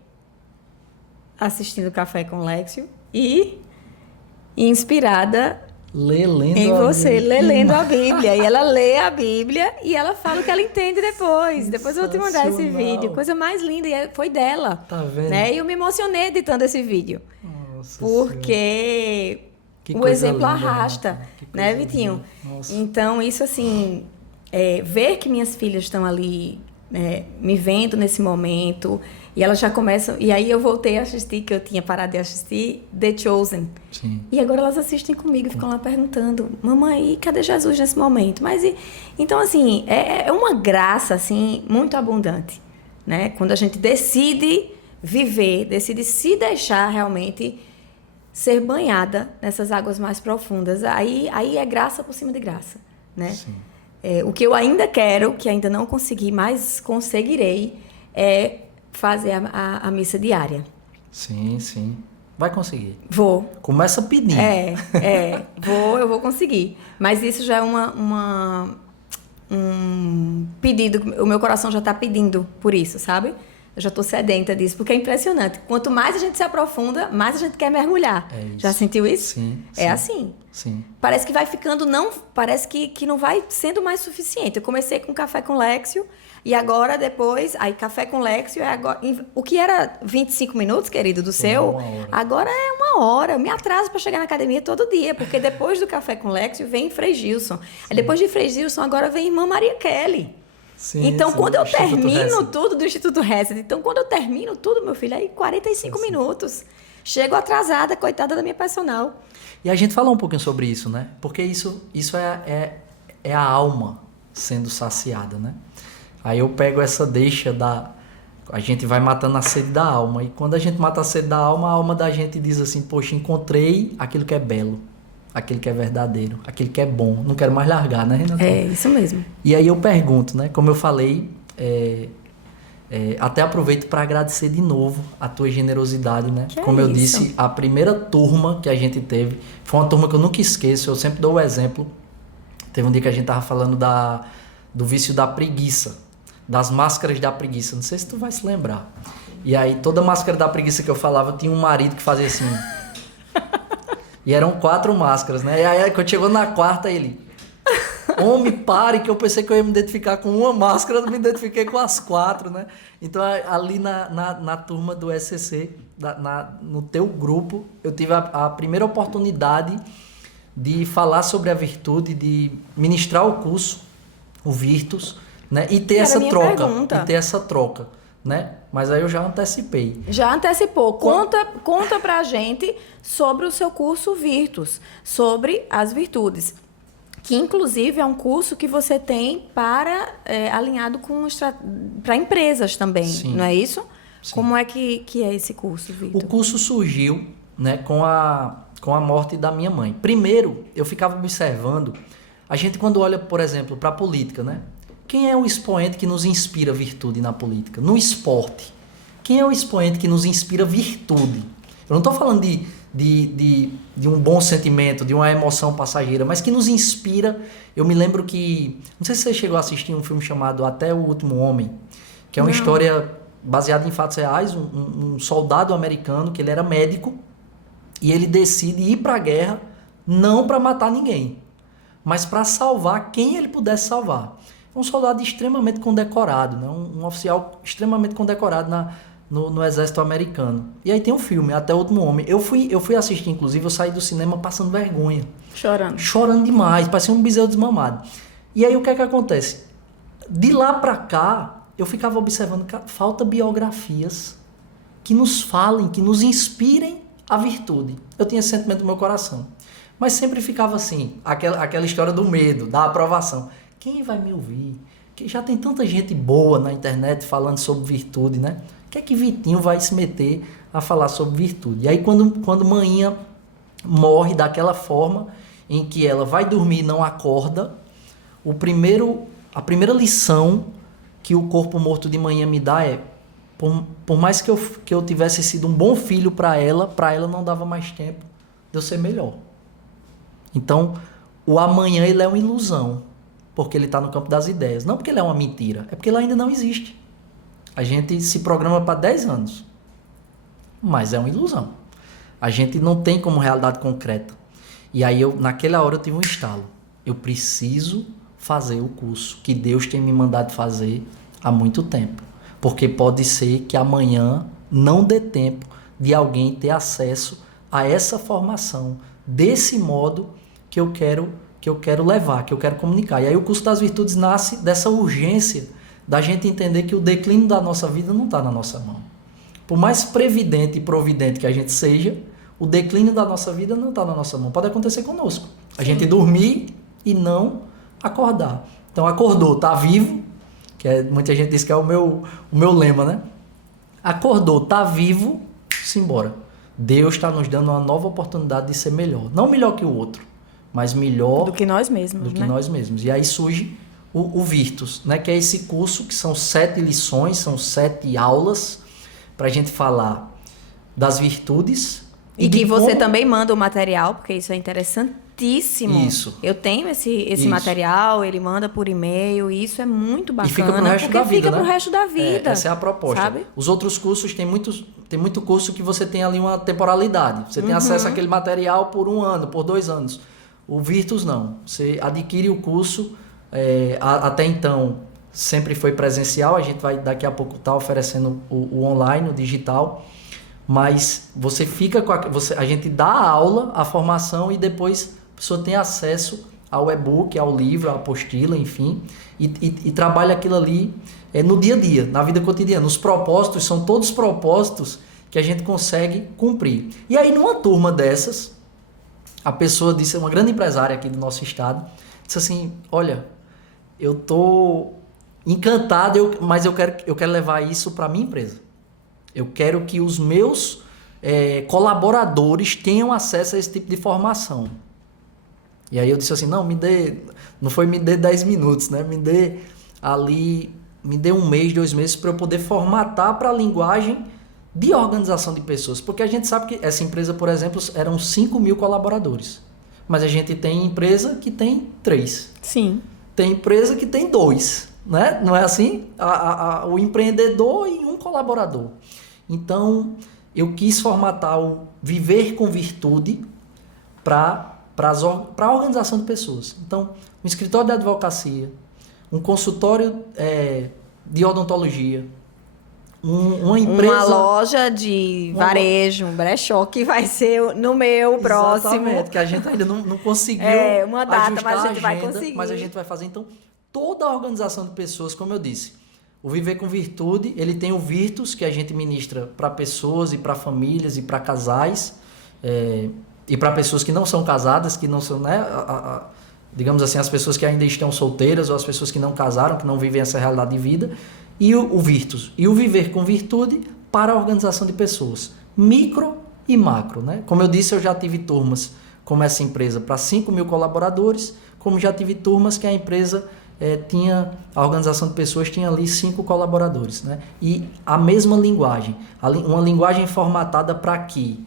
assistindo Café com Lexio e inspirada Lendo em você, Bíblia. lendo a Bíblia. E ela lê a Bíblia e ela fala o que ela entende depois. Depois eu vou te mandar esse vídeo. Coisa mais linda. E foi dela. Tá vendo? Né? E eu me emocionei editando esse vídeo. Nossa porque o exemplo arrasta. Né, Vitinho? Então, isso assim... ver que minhas filhas estão ali me vendo nesse momento... E elas já começam... E aí eu voltei a assistir, que eu tinha parado de assistir, The Chosen. Sim. E agora elas assistem comigo e ficam lá perguntando... Mamãe, cadê Jesus nesse momento? Então, assim, é uma graça, assim, muito abundante. Né? Quando a gente decide viver, decide se deixar realmente ser banhada nessas águas mais profundas. Aí é graça por cima de graça. Né? Sim. O que eu ainda quero, que ainda não consegui, mas conseguirei, é... fazer a missa diária. Sim, sim. Vai conseguir. Vou. Começa pedindo. Eu vou conseguir. Mas isso já é um pedido, o meu coração já está pedindo por isso, sabe? Eu já estou sedenta disso, porque é impressionante. Quanto mais a gente se aprofunda, mais a gente quer mergulhar. Já sentiu isso? Sim. É assim. Sim. Parece que vai ficando, parece que não vai sendo mais suficiente. Eu comecei com Café com Lexio, e agora, depois, aí Café com Lexio é agora... O que era 25 minutos, querido, do seu, agora é 1 hora. Eu me atraso para chegar na academia todo dia, porque depois do Café com Lexio vem Frei Gilson. Aí depois de Frei Gilson, agora vem Irmã Maria Kelly. Sim, então, quando eu termino Reset. tudo do Instituto Reset, então, quando eu termino tudo, meu filho, aí 45 minutos. Chego atrasada, coitada da minha personal. E a gente falou um pouquinho sobre isso, né? Porque isso é a alma sendo saciada, né? Aí eu pego essa deixa a gente vai matando a sede da alma. E quando a gente mata a sede da alma, a alma da gente diz assim, poxa, encontrei aquilo que é belo, aquilo que é verdadeiro, aquilo que é bom. Não quero mais largar, né, Renata? É, isso mesmo. E aí eu pergunto, né? Como eu falei, até aproveito para agradecer de novo a tua generosidade, né? Como eu disse, a primeira turma que a gente teve foi uma turma que eu nunca esqueço, eu sempre dou o exemplo. Teve um dia que a gente tava falando do vício da preguiça, das máscaras da preguiça. Não sei se tu vai se lembrar. E aí toda máscara da preguiça que eu falava, tinha um marido que fazia assim. E eram 4 máscaras, né? E aí quando chegou na 4ª, ele... Homem, pare, que eu pensei que eu ia me identificar com uma máscara, eu me identifiquei com as 4, né? Então, ali na turma do SCC, no teu grupo, eu tive a primeira oportunidade de falar sobre a virtude, de ministrar o curso, o Virtus, né? E ter essa troca, né? Mas aí eu já antecipei. Já antecipou. Conta pra gente sobre o seu curso Virtus, sobre as virtudes. Que, inclusive, é um curso que você tem alinhado para empresas também, sim, não é isso? Sim. Como é que é esse curso, Vitor? O curso surgiu, né, com a com a morte da minha mãe. Primeiro, eu ficava observando, a gente quando olha, por exemplo, para a política, né? Quem é o expoente que nos inspira virtude na política? No esporte. Quem é o expoente que nos inspira virtude? Eu não estou falando de um bom sentimento, de uma emoção passageira, mas que nos inspira. Eu me lembro que, não sei se você chegou a assistir um filme chamado Até o Último Homem, que é uma história baseada em fatos reais, um soldado americano que ele era médico e ele decide ir para a guerra não para matar ninguém, mas para salvar quem ele pudesse salvar. Um soldado extremamente condecorado, né? Um oficial extremamente condecorado no exército americano. E aí tem um filme, Até o Último Homem. Eu fui assistir, inclusive, eu saí do cinema passando vergonha. Chorando demais, parecia um bezerro desmamado. E aí o que é que acontece? De lá pra cá, eu ficava observando que falta biografias que nos falem, que nos inspirem a virtude. Eu tinha esse sentimento no meu coração. Mas sempre ficava assim, aquela história do medo, da aprovação. Quem vai me ouvir? Que já tem tanta gente boa na internet falando sobre virtude, né? O que é que Vitinho vai se meter a falar sobre virtude? E aí quando Maninha morre daquela forma em que ela vai dormir e não acorda, a primeira lição que o corpo morto de Maninha me dá é, por mais que eu tivesse sido um bom filho para ela não dava mais tempo de eu ser melhor. Então, o amanhã ele é uma ilusão, porque ele está no campo das ideias. Não porque ele é uma mentira, é porque ele ainda não existe. A gente se programa para 10 anos, mas é uma ilusão. A gente não tem como realidade concreta. E aí, naquela hora, eu tive um estalo. Eu preciso fazer o curso que Deus tem me mandado fazer há muito tempo. Porque pode ser que amanhã não dê tempo de alguém ter acesso a essa formação, desse modo que eu quero levar, que eu quero comunicar. E aí o curso das virtudes nasce dessa urgência da gente entender que o declínio da nossa vida não está na nossa mão. Por mais previdente e providente que a gente seja, o declínio da nossa vida não está na nossa mão. Pode acontecer conosco. A gente dormir e não acordar. Então acordou, está vivo, muita gente diz que é o meu lema, né? Acordou, está vivo, simbora. Deus está nos dando uma nova oportunidade de ser melhor. Não melhor que o outro, mas melhor do que nós mesmos. Nós mesmos. E aí surge o Virtus, né? Que é esse curso que são 7 lições, são 7 aulas para a gente falar das virtudes. E que você também manda o material, porque isso é interessantíssimo. Isso. Eu tenho esse material, ele manda por e-mail, e isso é muito bacana. E fica pro resto da vida, fica né? pro resto da vida. Essa é a proposta. Sabe? Os outros cursos, tem muito curso que você tem ali uma temporalidade. Você tem acesso àquele material por 1 ano, por 2 anos. O Virtus não. Você adquire o curso, até então sempre foi presencial, a gente vai daqui a pouco estar oferecendo o online, o digital, mas você fica com a gente dá a aula, a formação, e depois a pessoa tem acesso ao e-book, ao livro, à apostila, enfim, e trabalha aquilo ali no dia a dia, na vida cotidiana. Os propósitos são todos propósitos que a gente consegue cumprir. E aí, numa turma dessas, a pessoa disse, uma grande empresária aqui do nosso estado, disse assim, olha, eu tô encantado, mas eu quero levar isso para a minha empresa. Eu quero que os meus colaboradores tenham acesso a esse tipo de formação. E aí eu disse assim, não me dê 10 minutos, né? Me dê 1 mês, 2 meses para eu poder formatar para a linguagem de organização de pessoas. Porque a gente sabe que essa empresa, por exemplo, eram 5.000 colaboradores. Mas a gente tem empresa que tem 3. Sim. Tem empresa que tem 2, né? Não é assim? O empreendedor e um colaborador. Então, eu quis formatar o Viver com Virtude para a organização de pessoas. Então, um escritório de advocacia, um consultório de odontologia, uma empresa... Uma loja de varejo, um brechó, que vai ser no meu próximo. Exatamente, que a gente ainda não conseguiu uma data, mas a gente agenda, vai conseguir. Mas a gente vai fazer, então, toda a organização de pessoas, como eu disse. O Viver com Virtude, ele tem o Virtus, que a gente ministra para pessoas e para famílias e para casais, e para pessoas que não são casadas, que não são, né, digamos assim, as pessoas que ainda estão solteiras ou as pessoas que não casaram, que não vivem essa realidade de vida, e o Virtus. E o Viver com Virtude para a organização de pessoas, micro e macro, né? Como eu disse, eu já tive turmas como essa empresa para 5.000 colaboradores, como já tive turmas que a empresa a organização de pessoas tinha ali 5 colaboradores, né? E a mesma linguagem, uma linguagem formatada para que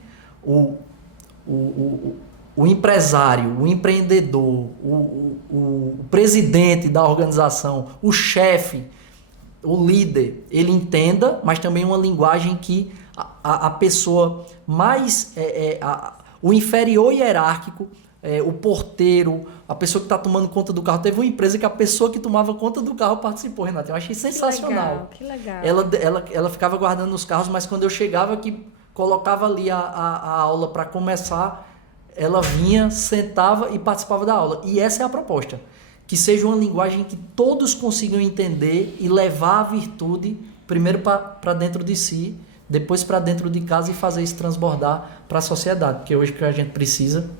o empresário, o empreendedor, o presidente da organização, o chefe, o líder, ele entenda, mas também uma linguagem que a pessoa mais, o inferior hierárquico, o porteiro, a pessoa que está tomando conta do carro. Teve uma empresa que a pessoa que tomava conta do carro participou, Renata. Eu achei sensacional. Que legal. Ela ficava guardando nos carros, mas quando eu chegava que colocava ali a aula para começar, ela vinha, sentava e participava da aula. E essa é a proposta. Que seja uma linguagem que todos consigam entender e levar a virtude primeiro para dentro de si, depois para dentro de casa e fazer isso transbordar para a sociedade. Porque hoje o que a gente precisa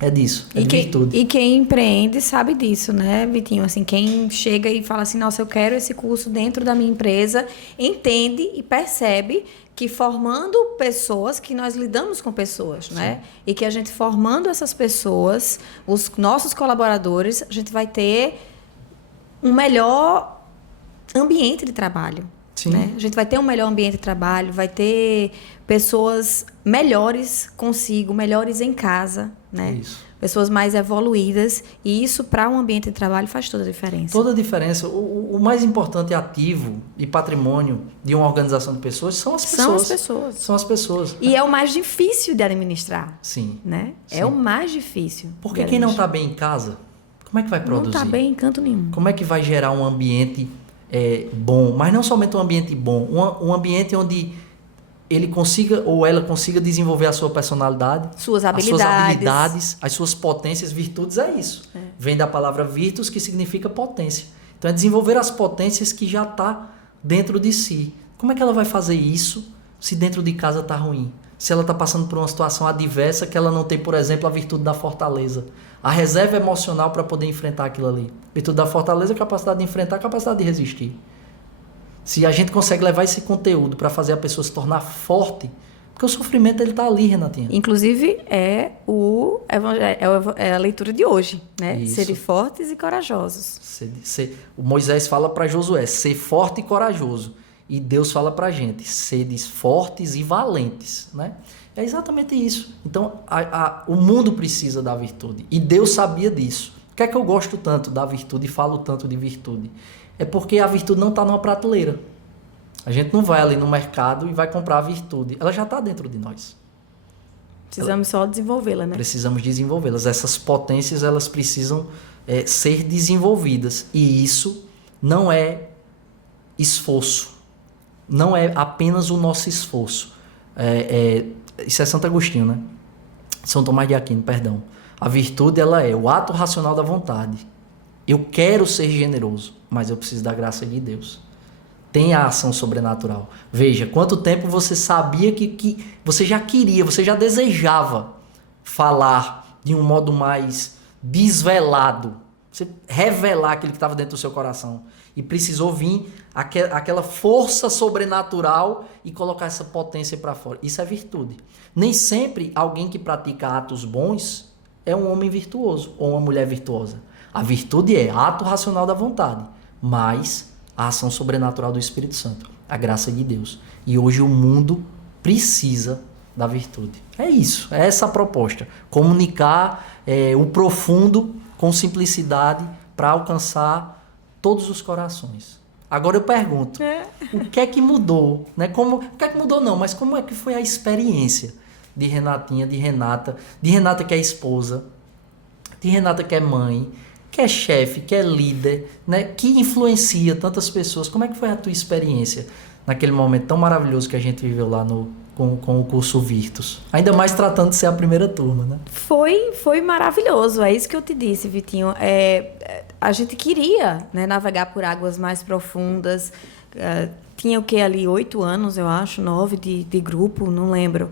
é disso, de virtude. E quem empreende sabe disso, né, Vitinho? Assim, quem chega e fala assim, nossa, eu quero esse curso dentro da minha empresa, entende e percebe que formando pessoas, que nós lidamos com pessoas, sim, né? E que a gente formando essas pessoas, os nossos colaboradores, a gente vai ter um melhor ambiente de trabalho. Sim. Né? A gente vai ter um melhor ambiente de trabalho, vai ter pessoas melhores consigo, melhores em casa, né? Isso. Pessoas mais evoluídas, e isso para um ambiente de trabalho faz toda a diferença. Toda a diferença. O mais importante ativo e patrimônio de uma organização de pessoas são as pessoas. São as pessoas. São as pessoas. E é o mais difícil de administrar. Sim. Né? Sim. É o mais difícil. Porque quem não está bem em casa, como é que vai produzir? Não está bem em canto nenhum. Como é que vai gerar um ambiente bom? Mas não somente um ambiente bom, um ambiente onde ele consiga ou ela consiga desenvolver a sua personalidade, suas habilidades, as suas potências, virtudes, é isso. Vem da palavra virtus, que significa potência. Então é desenvolver as potências que já está dentro de si. Como é que ela vai fazer isso se dentro de casa está ruim? Se ela está passando por uma situação adversa que ela não tem, por exemplo, a virtude da fortaleza. A reserva emocional para poder enfrentar aquilo ali. A virtude da fortaleza é a capacidade de enfrentar, a capacidade de resistir. Se a gente consegue levar esse conteúdo para fazer a pessoa se tornar forte, porque o sofrimento ele está ali, Renatinha. Inclusive é a leitura de hoje, né? Isso. Serem fortes e corajosos. O Moisés fala para Josué, ser forte e corajoso. E Deus fala para a gente, seres fortes e valentes, né? É exatamente isso. Então, o mundo precisa da virtude. E Deus sabia disso. Por que é que eu gosto tanto da virtude e falo tanto de virtude? É porque a virtude não está numa prateleira. A gente não vai ali no mercado e vai comprar a virtude. Ela já está dentro de nós. Precisamos só desenvolvê-la, né? Precisamos desenvolvê-las. Essas potências, elas precisam ser desenvolvidas. E isso não é esforço. Não é apenas o nosso esforço. Isso é Santo Agostinho, né? São Tomás de Aquino, perdão. A virtude, ela é o ato racional da vontade. Eu quero ser generoso, mas eu preciso da graça de Deus. Tem a ação sobrenatural. Veja, quanto tempo você sabia que você já queria, você já desejava falar de um modo mais desvelado. Você revelar aquilo que estava dentro do seu coração. E precisou vir aquela força sobrenatural e colocar essa potência para fora. Isso é virtude. Nem sempre alguém que pratica atos bons é um homem virtuoso ou uma mulher virtuosa. A virtude é ato racional da vontade, mas a ação sobrenatural do Espírito Santo, a graça de Deus. E hoje o mundo precisa da virtude. É isso, é essa a proposta. Comunicar o profundo com simplicidade para alcançar todos os corações. Agora eu pergunto, o que é que mudou? Né? O que é que mudou não, mas como é que foi a experiência de Renatinha, de Renata que é esposa, de Renata que é mãe, que é chefe, que é líder, né? Que influencia tantas pessoas. Como é que foi a tua experiência naquele momento tão maravilhoso que a gente viveu lá com o curso Virtus? Ainda mais tratando de ser a primeira turma, né? Foi maravilhoso, é isso que eu te disse, Vitinho. A gente queria, né, navegar por águas mais profundas. Tinha o que ali? 8 anos, eu acho, 9 de grupo, não lembro,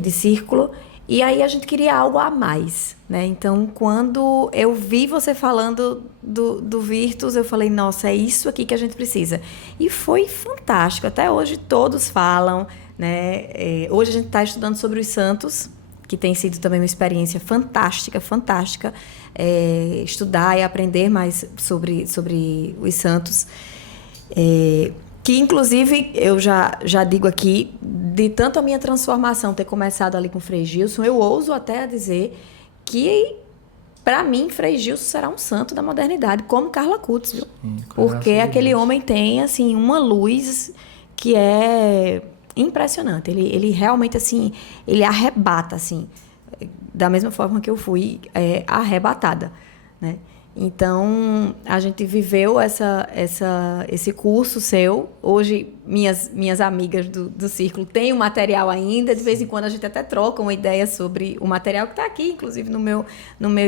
de círculo. E aí a gente queria algo a mais, né? Então, quando eu vi você falando do Virtus, eu falei, nossa, é isso aqui que a gente precisa. E foi fantástico. Até hoje todos falam, né? Hoje a gente está estudando sobre os santos, que tem sido também uma experiência fantástica, fantástica, estudar e aprender mais sobre os santos. Que, inclusive, eu já digo aqui, de tanto a minha transformação ter começado ali com Frei Gilson, eu ouso até dizer que, para mim, Frei Gilson será um santo da modernidade, como Carla Cutts, viu? Sim, porque aquele homem tem, assim, uma luz que é impressionante. Ele realmente, assim, ele arrebata, assim, da mesma forma que eu fui arrebatada, né? Então, a gente viveu esse curso seu. Hoje, minhas amigas do Círculo têm o material ainda. De vez em quando, a gente até troca uma ideia sobre o material que está aqui, inclusive, no meu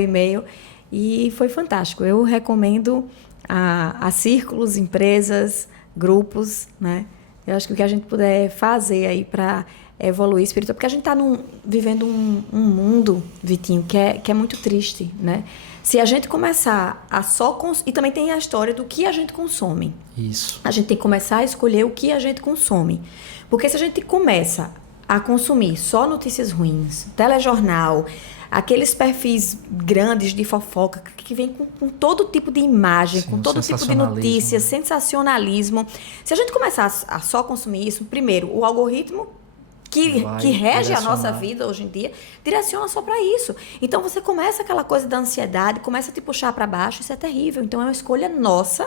e-mail. E foi fantástico. Eu recomendo a círculos, empresas, grupos, né? Eu acho que o que a gente puder fazer aí para evoluir espiritual, porque a gente está vivendo um mundo, Vitinho, que é muito triste, né? Se a gente começar a só... E também tem a história do que a gente consome. Isso. A gente tem que começar a escolher o que a gente consome. Porque se a gente começa a consumir só notícias ruins, telejornal, aqueles perfis grandes de fofoca que vem com todo tipo de imagem, sim, com todo tipo de notícia, sensacionalismo. Se a gente começar a só consumir isso, primeiro, o algoritmo que rege a nossa vida hoje em dia, direciona só para isso. Então, você começa aquela coisa da ansiedade, começa a te puxar para baixo, isso é terrível. Então, é uma escolha nossa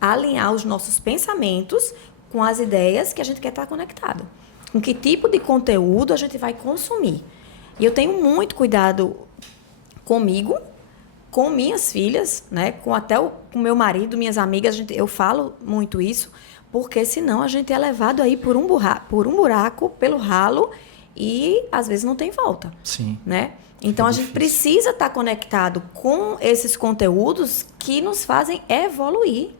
alinhar os nossos pensamentos com as ideias que a gente quer estar conectado. Com que tipo de conteúdo a gente vai consumir. E eu tenho muito cuidado comigo, com minhas filhas, né? Com até o meu marido, minhas amigas, eu falo muito isso, porque senão a gente é levado aí por um buraco, pelo ralo, e às vezes não tem volta. Sim. Né? Então, a gente precisa estar conectado com esses conteúdos que nos fazem evoluir,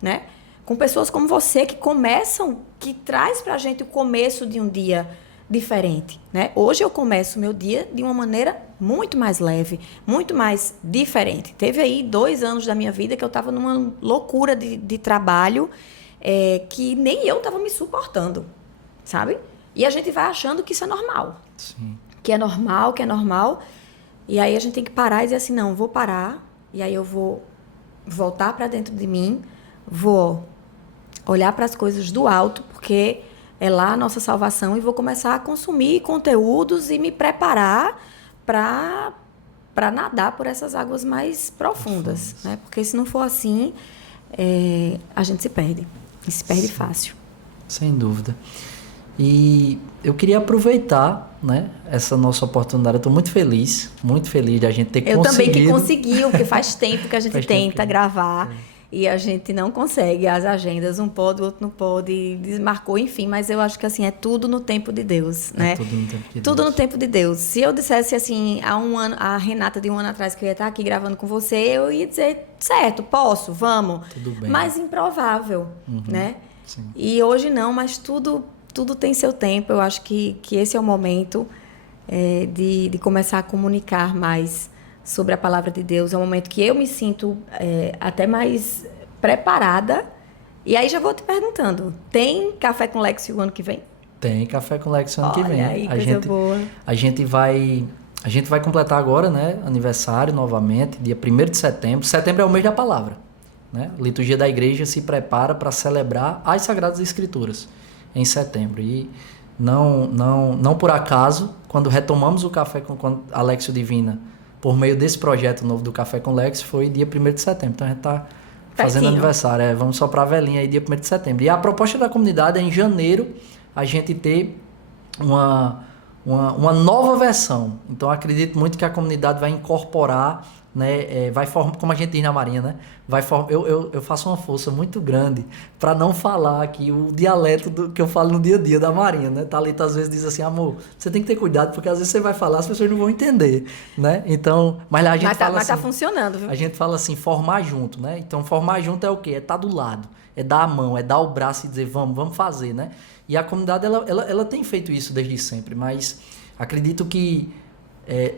né? Com pessoas como você que traz pra gente o começo de um dia diferente, né? Hoje eu começo o meu dia de uma maneira muito mais leve, muito mais diferente. Teve aí 2 anos da minha vida que eu estava numa loucura de trabalho, que nem eu estava me suportando, sabe? E a gente vai achando que isso é normal. Sim. Que é normal. E aí a gente tem que parar e dizer assim, não, vou parar. E aí eu vou voltar para dentro de mim, vou olhar para as coisas do alto, porque é lá a nossa salvação, e vou começar a consumir conteúdos e me preparar para nadar por essas águas mais profundas, né? Porque se não for assim, a gente se perde. E se perde fácil. Sem dúvida. E eu queria aproveitar, né, essa nossa oportunidade. Eu estou muito feliz de a gente ter conseguido. Eu também que conseguiu, porque faz tempo que a gente tenta gravar e a gente não consegue. As agendas, um pode, o outro não pode, desmarcou, enfim. Mas eu acho que assim, é tudo no tempo de Deus, né? Tudo no tempo de Deus. Tudo no tempo de Deus. Se eu dissesse assim, há um ano, a Renata de 1 ano atrás, que eu ia estar aqui gravando com você, eu ia dizer, certo, posso, vamos. Tudo bem. Mas improvável, né? Sim. E hoje não, mas tudo tem seu tempo. Eu acho que esse é o momento de começar a comunicar mais sobre a palavra de Deus. É um momento que eu me sinto até mais preparada. E aí já vou te perguntando, tem Café com Lexio o ano que vem? Tem Café com Lexio ano que vem. Aí, coisa boa. A gente vai completar agora, né, aniversário novamente, dia 1º de setembro. Setembro é o mês da palavra, né? A liturgia da igreja se prepara para celebrar as Sagradas Escrituras em setembro. E não por acaso, quando retomamos o Café com a Lexio Divina, por meio desse projeto novo do Café com Lexio, foi dia 1º de setembro. Então a gente está fazendo aniversário. Vamos soprar a velhinha aí dia 1º de setembro. E a proposta da comunidade é em janeiro a gente ter uma nova versão. Então acredito muito que a comunidade vai incorporar, né, vai formar, como a gente diz na Marinha, né? Eu faço uma força muito grande para não falar aqui o dialeto que eu falo no dia a dia da Marinha, né? Thalita às vezes diz assim, amor, você tem que ter cuidado porque às vezes você vai falar, as pessoas não vão entender, né? Então, mas a gente fala assim, tá funcionando, viu? A gente fala assim, formar junto, né? Então, formar junto é o quê? É estar do lado, é dar a mão, é dar o braço e dizer, vamos fazer, né? E a comunidade, ela tem feito isso desde sempre, mas acredito que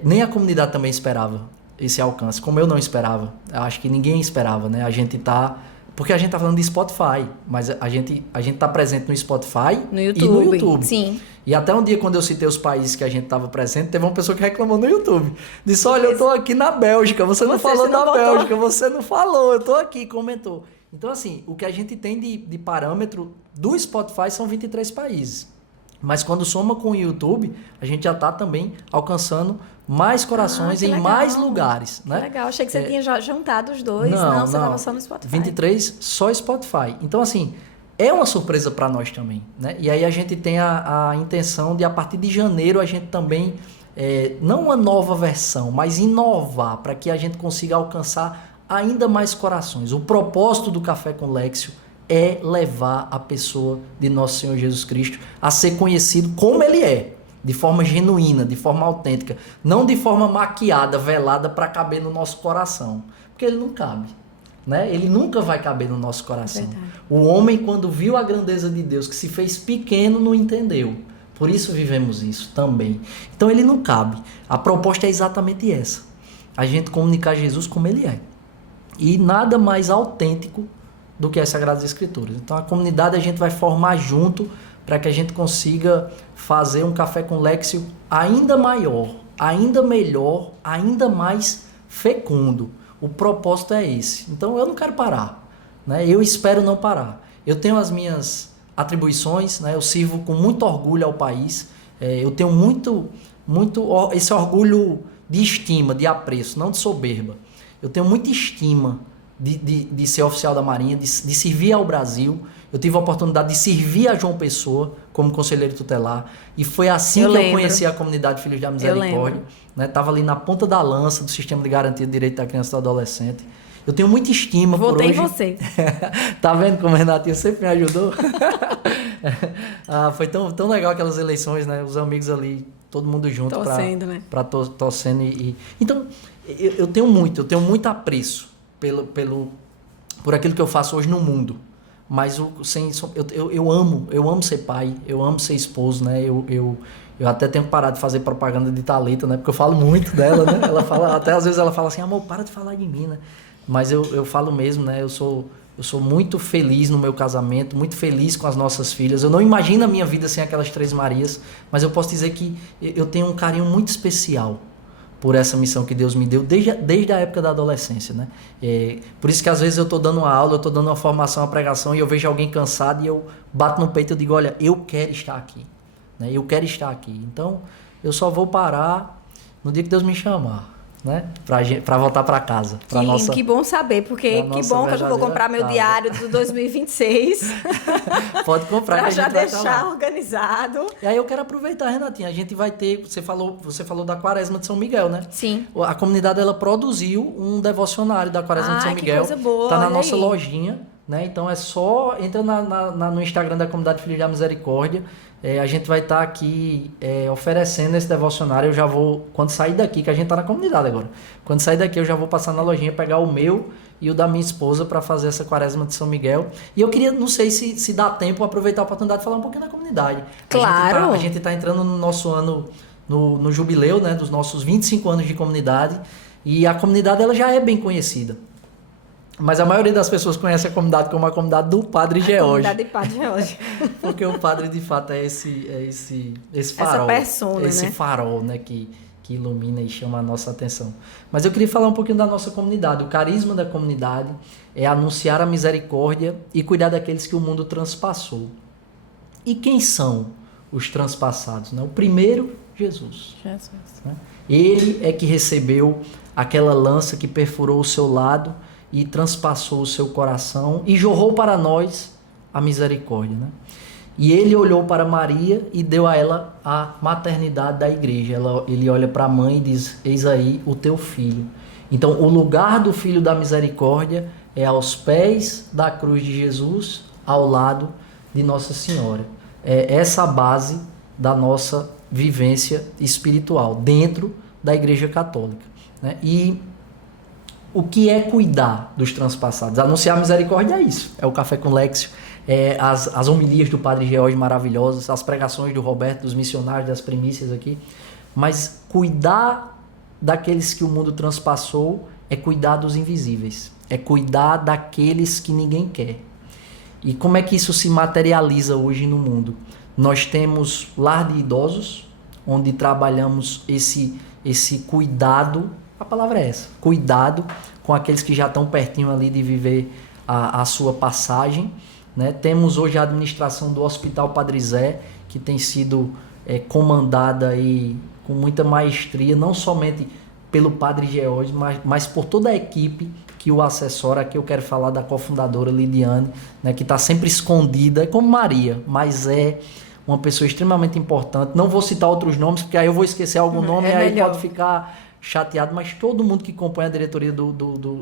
nem a comunidade também esperava esse alcance, como eu não esperava. Eu acho que ninguém esperava, né? A gente tá Porque a gente tá falando de Spotify, mas a gente tá presente no Spotify No e YouTube. no YouTube. Sim. E até um dia, quando eu citei os países que a gente tava presente, teve uma pessoa que reclamou no YouTube. Disse, olha, eu tô aqui na Bélgica, você não falou da Bélgica, você não falou, eu tô aqui, comentou. Então, assim, o que a gente tem de parâmetro do Spotify são 23 países. Mas quando soma com o YouTube, a gente já está também alcançando mais corações em mais lugares. Né? Legal, achei que você tinha já juntado os dois. Não, você estava só no Spotify. 23 só Spotify. Então, assim, é uma surpresa para nós também. Né? E aí a gente tem a intenção de, a partir de janeiro, a gente também, não uma nova versão, mas inovar para que a gente consiga alcançar ainda mais corações. O propósito do Café com Lexio é levar a pessoa de Nosso Senhor Jesus Cristo a ser conhecido como Ele é, de forma genuína, de forma autêntica, não de forma maquiada, velada para caber no nosso coração, porque Ele não cabe, né? Ele nunca vai caber no nosso coração. Verdade. O homem, quando viu a grandeza de Deus, que se fez pequeno, não entendeu. Por isso vivemos isso também. Então Ele não cabe. A proposta é exatamente essa: a gente comunicar Jesus como Ele é. E nada mais autêntico do que as Sagradas Escrituras. Então a comunidade a gente vai formar junto para que a gente consiga fazer um Café com Lexio ainda maior, ainda melhor, ainda mais fecundo. O propósito é esse. Então eu não quero parar, né? Eu espero não parar. Eu tenho as minhas atribuições, né? Eu sirvo com muito orgulho ao país. Eu tenho muito esse orgulho de estima, de apreço, não de soberba. Eu tenho muita estima de ser oficial da Marinha, de servir ao Brasil. Eu tive a oportunidade de servir a João Pessoa como conselheiro tutelar. E foi assim que eu conheci a comunidade Filhos da Misericórdia. Estava ali na ponta da lança do Sistema de Garantia de Direito da Criança e do Adolescente. Eu tenho muita estima por hoje. Votei em você. Tá vendo como o Renatinho sempre me ajudou? Foi tão legal aquelas eleições, né? Os amigos ali, todo mundo junto. Torcendo, né? Torcendo. Então, eu tenho muito apreço por aquilo que eu faço hoje no mundo. Mas eu amo ser pai, eu amo ser esposo, né? Eu até tenho que parar de fazer propaganda de Thalita, né? Porque eu falo muito dela, né? Ela fala, até às vezes ela fala assim, amor, para de falar de mim, né? Mas eu falo mesmo, né? Eu sou muito feliz no meu casamento, muito feliz com as nossas filhas. Eu não imagino a minha vida sem aquelas 3 Marias, mas eu posso dizer que eu tenho um carinho muito especial por essa missão que Deus me deu desde a época da adolescência, né? Por isso que às vezes eu estou dando uma aula, eu estou dando uma formação, uma pregação, e eu vejo alguém cansado e eu bato no peito e eu digo, olha, eu quero estar aqui, né? Eu quero estar aqui. Então, eu só vou parar no dia que Deus me chamar, né? Para voltar para casa. Que lindo, que bom saber, porque que bom que eu já vou comprar meu diário do 2026. Pode comprar, para que a já gente vai deixar organizado. E aí eu quero aproveitar, Renatinha, a gente vai ter, você falou da Quaresma de São Miguel, né? Sim. A comunidade, ela produziu um devocionário da Quaresma de São Miguel. Que coisa boa, tá na nossa lojinha, né? Então é só, entra no Instagram da comunidade Filhos da Misericórdia. A gente vai estar aqui oferecendo esse devocionário. Eu já vou, quando sair daqui, que a gente tá na comunidade agora, quando sair daqui eu já vou passar na lojinha, pegar o meu e o da minha esposa para fazer essa Quaresma de São Miguel. E eu queria, não sei se dá tempo, aproveitar a oportunidade de falar um pouquinho da comunidade. Claro! A gente tá entrando no nosso ano, no jubileu, né, dos nossos 25 anos de comunidade, e a comunidade ela já é bem conhecida. Mas a maioria das pessoas conhece a comunidade como a comunidade do Padre George. A comunidade do Padre George. Porque o padre, de fato, é esse farol. Essa persona, esse farol, né? Que ilumina e chama a nossa atenção. Mas eu queria falar um pouquinho da nossa comunidade. O carisma da comunidade é anunciar a misericórdia e cuidar daqueles que o mundo transpassou. E quem são os transpassados? Né? O primeiro, Jesus. Né? Ele é que recebeu aquela lança que perfurou o seu lado e transpassou o seu coração e jorrou para nós a misericórdia, né? E ele olhou para Maria e deu a ela a maternidade da igreja. Ele olha para a mãe e diz, eis aí o teu filho. Então, o lugar do Filho da Misericórdia é aos pés da cruz de Jesus, ao lado de Nossa Senhora. É essa a base da nossa vivência espiritual, dentro da Igreja Católica, né? E o que é cuidar dos transpassados? Anunciar a misericórdia é isso. É o Café com Lexio, as homilias do Padre George maravilhosas, as pregações do Roberto, dos missionários, das primícias aqui. Mas cuidar daqueles que o mundo transpassou é cuidar dos invisíveis. é cuidar daqueles que ninguém quer. E como é que isso se materializa hoje no mundo? Nós temos lar de idosos, onde trabalhamos esse cuidado, a palavra é essa, cuidado com aqueles que já estão pertinho ali de viver a sua passagem, né? Temos hoje a administração do Hospital Padre Zé, que tem sido comandada aí com muita maestria, não somente pelo Padre George, mas por toda a equipe que o assessora. Aqui eu quero falar da cofundadora Lidiane, né, que está sempre escondida, é como Maria, mas é uma pessoa extremamente importante. Não vou citar outros nomes, porque aí eu vou esquecer algum nome e aí melhor. pode ficar chateado, mas todo mundo que compõe a diretoria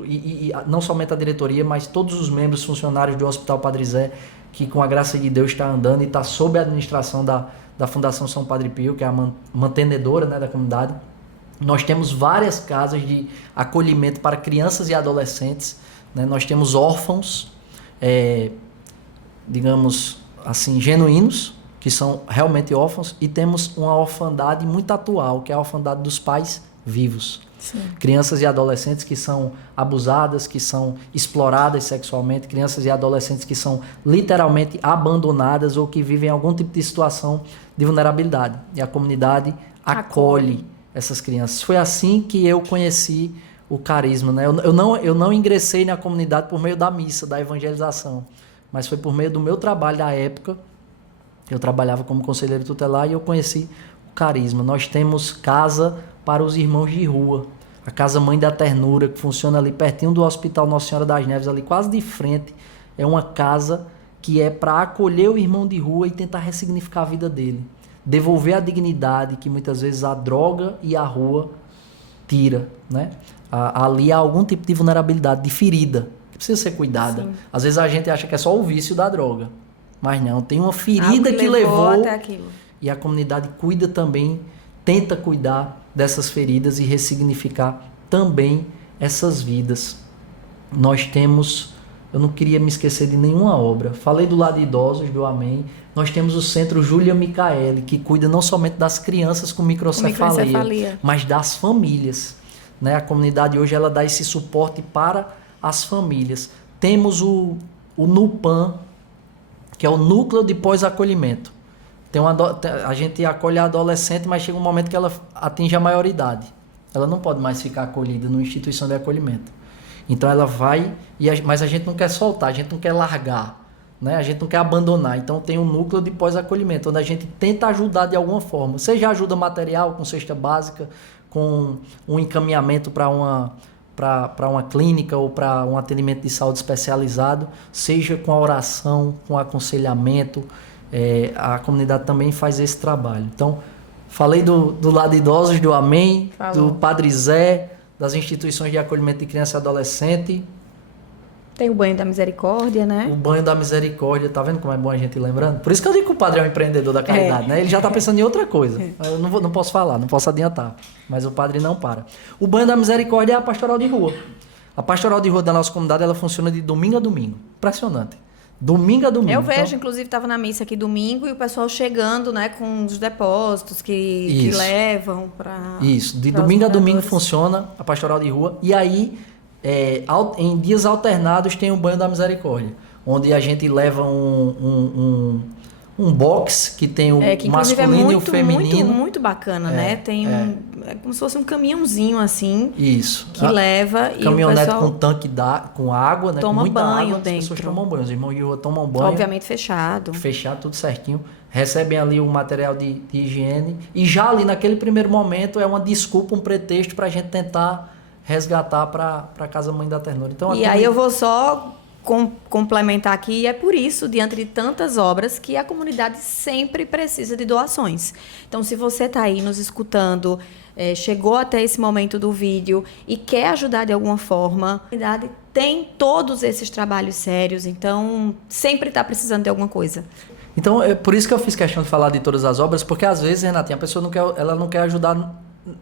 e não somente a diretoria, mas todos os membros, funcionários do Hospital Padre Zé, que com a graça de Deus está andando e está sob a administração da Fundação São Padre Pio, que é a mantenedora, né, da comunidade. Nós temos várias casas de acolhimento para crianças e adolescentes, né? Nós temos órfãos, digamos assim, genuínos, que são realmente órfãos, e temos uma orfandade muito atual, que é a orfandade dos pais vivos. Sim. Crianças e adolescentes que são abusadas, que são exploradas sexualmente, crianças e adolescentes que são literalmente abandonadas ou que vivem algum tipo de situação de vulnerabilidade. E a comunidade acolhe essas crianças. Foi assim que eu conheci o carisma, né? Eu não ingressei na comunidade por meio da missa, da evangelização, mas foi por meio do meu trabalho da época. Eu trabalhava como conselheiro tutelar e eu conheci o carisma. Nós temos casa para os irmãos de rua, a Casa Mãe da Ternura, que funciona ali pertinho do Hospital Nossa Senhora das Neves, ali quase de frente. É uma casa que é para acolher o irmão de rua e tentar ressignificar a vida dele. Devolver a dignidade que muitas vezes a droga e a rua tira, né? Ali há algum tipo de vulnerabilidade, de ferida, que precisa ser cuidada. Sim. Às vezes a gente acha que é só o vício da droga, mas não, tem uma ferida Algo que levou até aquilo. e a comunidade cuida também, tenta cuidar dessas feridas e ressignificar também essas vidas. Nós temos, eu não queria me esquecer de nenhuma obra, falei do lado de idosos, do Amém. Nós temos o Centro Júlia Micaeli, que cuida não somente das crianças com microcefalia, mas das famílias, né? A comunidade hoje ela dá esse suporte para as famílias. Temos o NUPAM, que é o Núcleo de Pós-Acolhimento. A gente acolhe a adolescente, mas chega um momento que ela atinge a maioridade. Ela não pode mais ficar acolhida numa instituição de acolhimento. Então ela vai, mas a gente não quer soltar, a gente não quer largar, né? A gente não quer abandonar. Então tem um núcleo de pós-acolhimento, onde a gente tenta ajudar de alguma forma. Seja ajuda material, com cesta básica, com um encaminhamento para uma clínica ou para um atendimento de saúde especializado, seja com a oração, com aconselhamento. A comunidade também faz esse trabalho. Então, falei do lado de idosos, do Amém, Falou. do Padre Zé, das instituições de acolhimento de criança e adolescente. Tem o Banho da Misericórdia, né? O Banho da Misericórdia, tá vendo como é bom a gente ir lembrando? Por isso que eu digo que o padre é um empreendedor da caridade, né? Ele já tá pensando em outra coisa. Eu não posso falar, não posso adiantar. Mas o padre não para. O Banho da Misericórdia é a pastoral de rua. A pastoral de rua da nossa comunidade, ela funciona de domingo a domingo. Impressionante. Domingo a domingo. Eu vejo, então, inclusive, estava na missa aqui domingo e o pessoal chegando, né, com os depósitos que levam para... Isso, de domingo a domingo funciona a pastoral de rua. E aí, em dias alternados, tem o Banho da Misericórdia, onde a gente leva um box que tem o que masculino e o feminino. Muito bacana, né? Tem é como se fosse um caminhãozinho assim. Isso. Que leva e o caminhonete pessoal com tanque com água, né? toma Com muita banho água, dentro. as pessoas tomam banho, os irmãos de rua tomam banho. Obviamente fechado. Fechado, tudo certinho. Recebem ali o material de higiene. E já ali naquele primeiro momento é uma desculpa, um pretexto para a gente tentar resgatar para a Casa Mãe da Ternura. Então, E aí eu vou só complementar aqui, e é por isso, diante de tantas obras, que a comunidade sempre precisa de doações. Então, se você está aí nos escutando, chegou até esse momento do vídeo e quer ajudar de alguma forma, a comunidade tem todos esses trabalhos sérios, então sempre está precisando de alguma coisa. Então, é por isso que eu fiz questão de falar de todas as obras, porque às vezes, Renatinha, a pessoa não quer ajudar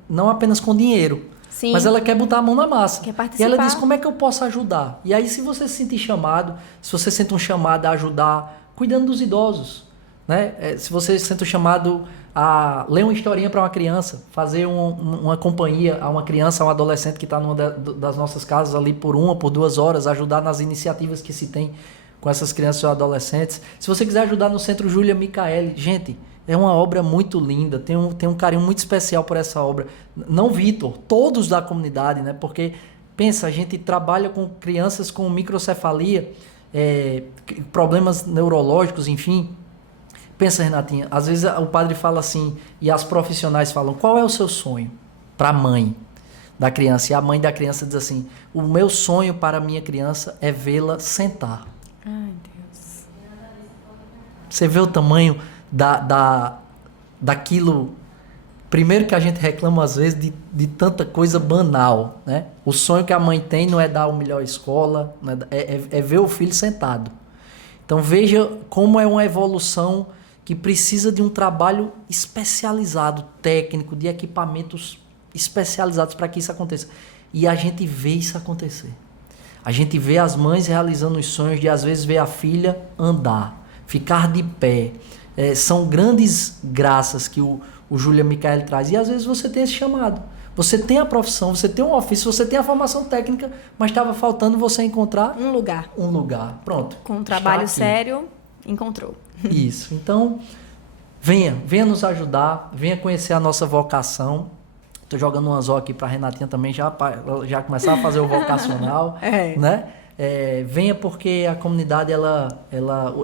não apenas com dinheiro, Sim. mas ela quer botar a mão na massa. Quer participar. E ela diz, como é que eu posso ajudar? E aí, se você se sentir chamado, se você sente um chamado a ajudar, cuidando dos idosos, né? Se você se sente chamado a ler uma historinha para uma criança, fazer uma companhia a uma criança, a um adolescente que está numa das nossas casas ali por 1 ou por 2 horas, ajudar nas iniciativas que se tem com essas crianças ou adolescentes. Se você quiser ajudar no Centro Júlia Micaeli, gente, é uma obra muito linda, tem um carinho muito especial por essa obra. Não Vitor, todos da comunidade, né? Porque, pensa, a gente trabalha com crianças com microcefalia, problemas neurológicos, enfim. Pensa, Renatinha, às vezes o padre fala assim, e as profissionais falam, qual é o seu sonho para a mãe da criança? E a mãe da criança diz assim, o meu sonho para a minha criança é vê-la sentar. Ai, Deus. Você vê o tamanho daquilo. Primeiro que a gente reclama às vezes de tanta coisa banal, né? O sonho que a mãe tem não é dar a melhor escola, é ver o filho sentado. Então veja como é uma evolução que precisa de um trabalho especializado, técnico, de equipamentos especializados para que isso aconteça. E a gente vê isso acontecer. A gente vê as mães realizando os sonhos de, às vezes, ver a filha andar, ficar de pé. São grandes graças que o Júlia Micaeli traz. E, às vezes, você tem esse chamado. Você tem a profissão, você tem um ofício, você tem a formação técnica, mas estava faltando você encontrar... Um lugar. Um lugar. Pronto. Com um trabalho sério, encontrou. Isso. Então, venha nos ajudar, venha conhecer a nossa vocação. Estou jogando um anzol aqui para a Renatinha também já começar a fazer o vocacional, né? Venha porque a comunidade,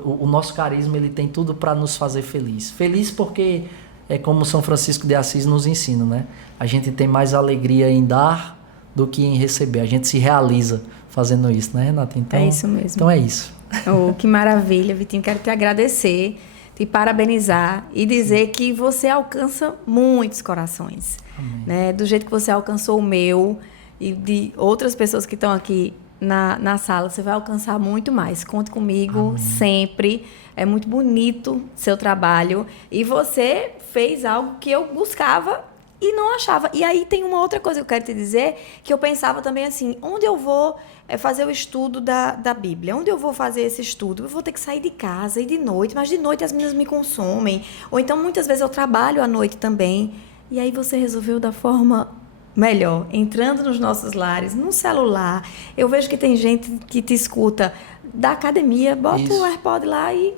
o nosso carisma, ele tem tudo para nos fazer feliz. Feliz porque é como São Francisco de Assis nos ensina, né? A gente tem mais alegria em dar do que em receber. A gente se realiza fazendo isso, né, Renata? Então, é isso mesmo. Então é isso. Oh, que maravilha, Vitinho. Quero te agradecer, te parabenizar e dizer que você alcança muitos corações. Né? Do jeito que você alcançou o meu e de outras pessoas que estão aqui na sala, você vai alcançar muito mais. Conte comigo sempre. É muito bonito seu trabalho. E você fez algo que eu buscava e não achava. E aí tem uma outra coisa que eu quero te dizer, que eu pensava também assim, onde eu vou fazer o estudo da Bíblia? Onde eu vou fazer esse estudo? Eu vou ter que sair de casa e de noite, mas de noite as meninas me consomem. Ou então, muitas vezes, eu trabalho à noite também. E aí você resolveu da forma melhor, entrando nos nossos lares, no celular. Eu vejo que tem gente que te escuta da academia, bota o AirPod lá e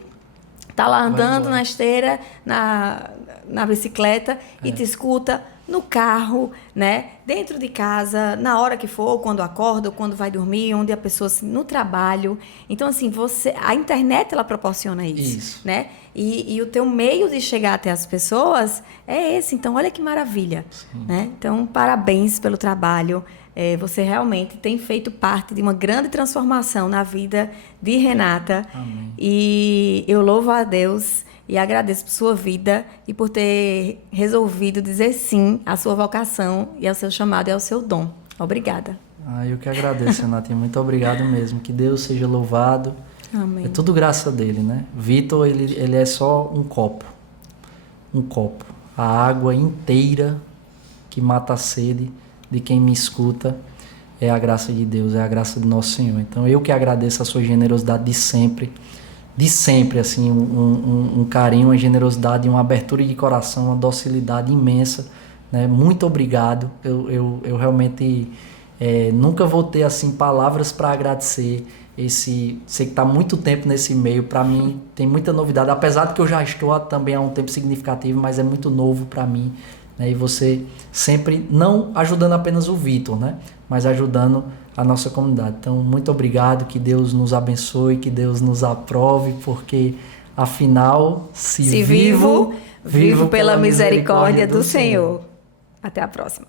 tá lá andando na esteira, na bicicleta e te escuta no carro, né? Dentro de casa, na hora que for, quando acorda ou quando vai dormir, onde a pessoa, assim, no trabalho. Então, assim, a internet, ela proporciona isso. Né? E o teu meio de chegar até as pessoas é esse. Então, olha que maravilha. Né? Então, parabéns pelo trabalho. Você realmente tem feito parte de uma grande transformação na vida de Renata. Amém. E eu louvo a Deus e agradeço por sua vida e por ter resolvido dizer sim à sua vocação e ao seu chamado e ao seu dom. Obrigada. Eu que agradeço, Renatinha. Muito obrigado mesmo. Que Deus seja louvado. Amém. É tudo graça dele, né? Vitor, ele é só um copo. Um copo. A água inteira que mata a sede de quem me escuta é a graça de Deus, é a graça do nosso Senhor. Então, eu que agradeço a sua generosidade de sempre, assim, um carinho, uma generosidade, uma abertura de coração, uma docilidade imensa, né? Muito obrigado. Eu realmente nunca vou ter, assim, palavras para agradecer. Sei que está há muito tempo nesse meio, para mim tem muita novidade, apesar de que eu já estou também há um tempo significativo, mas é muito novo para mim, né? E você sempre, não ajudando apenas o Vitor, né? Mas ajudando a nossa comunidade. Então, muito obrigado, que Deus nos abençoe, que Deus nos aprove, porque afinal, se vivo pela misericórdia do Senhor. Até a próxima.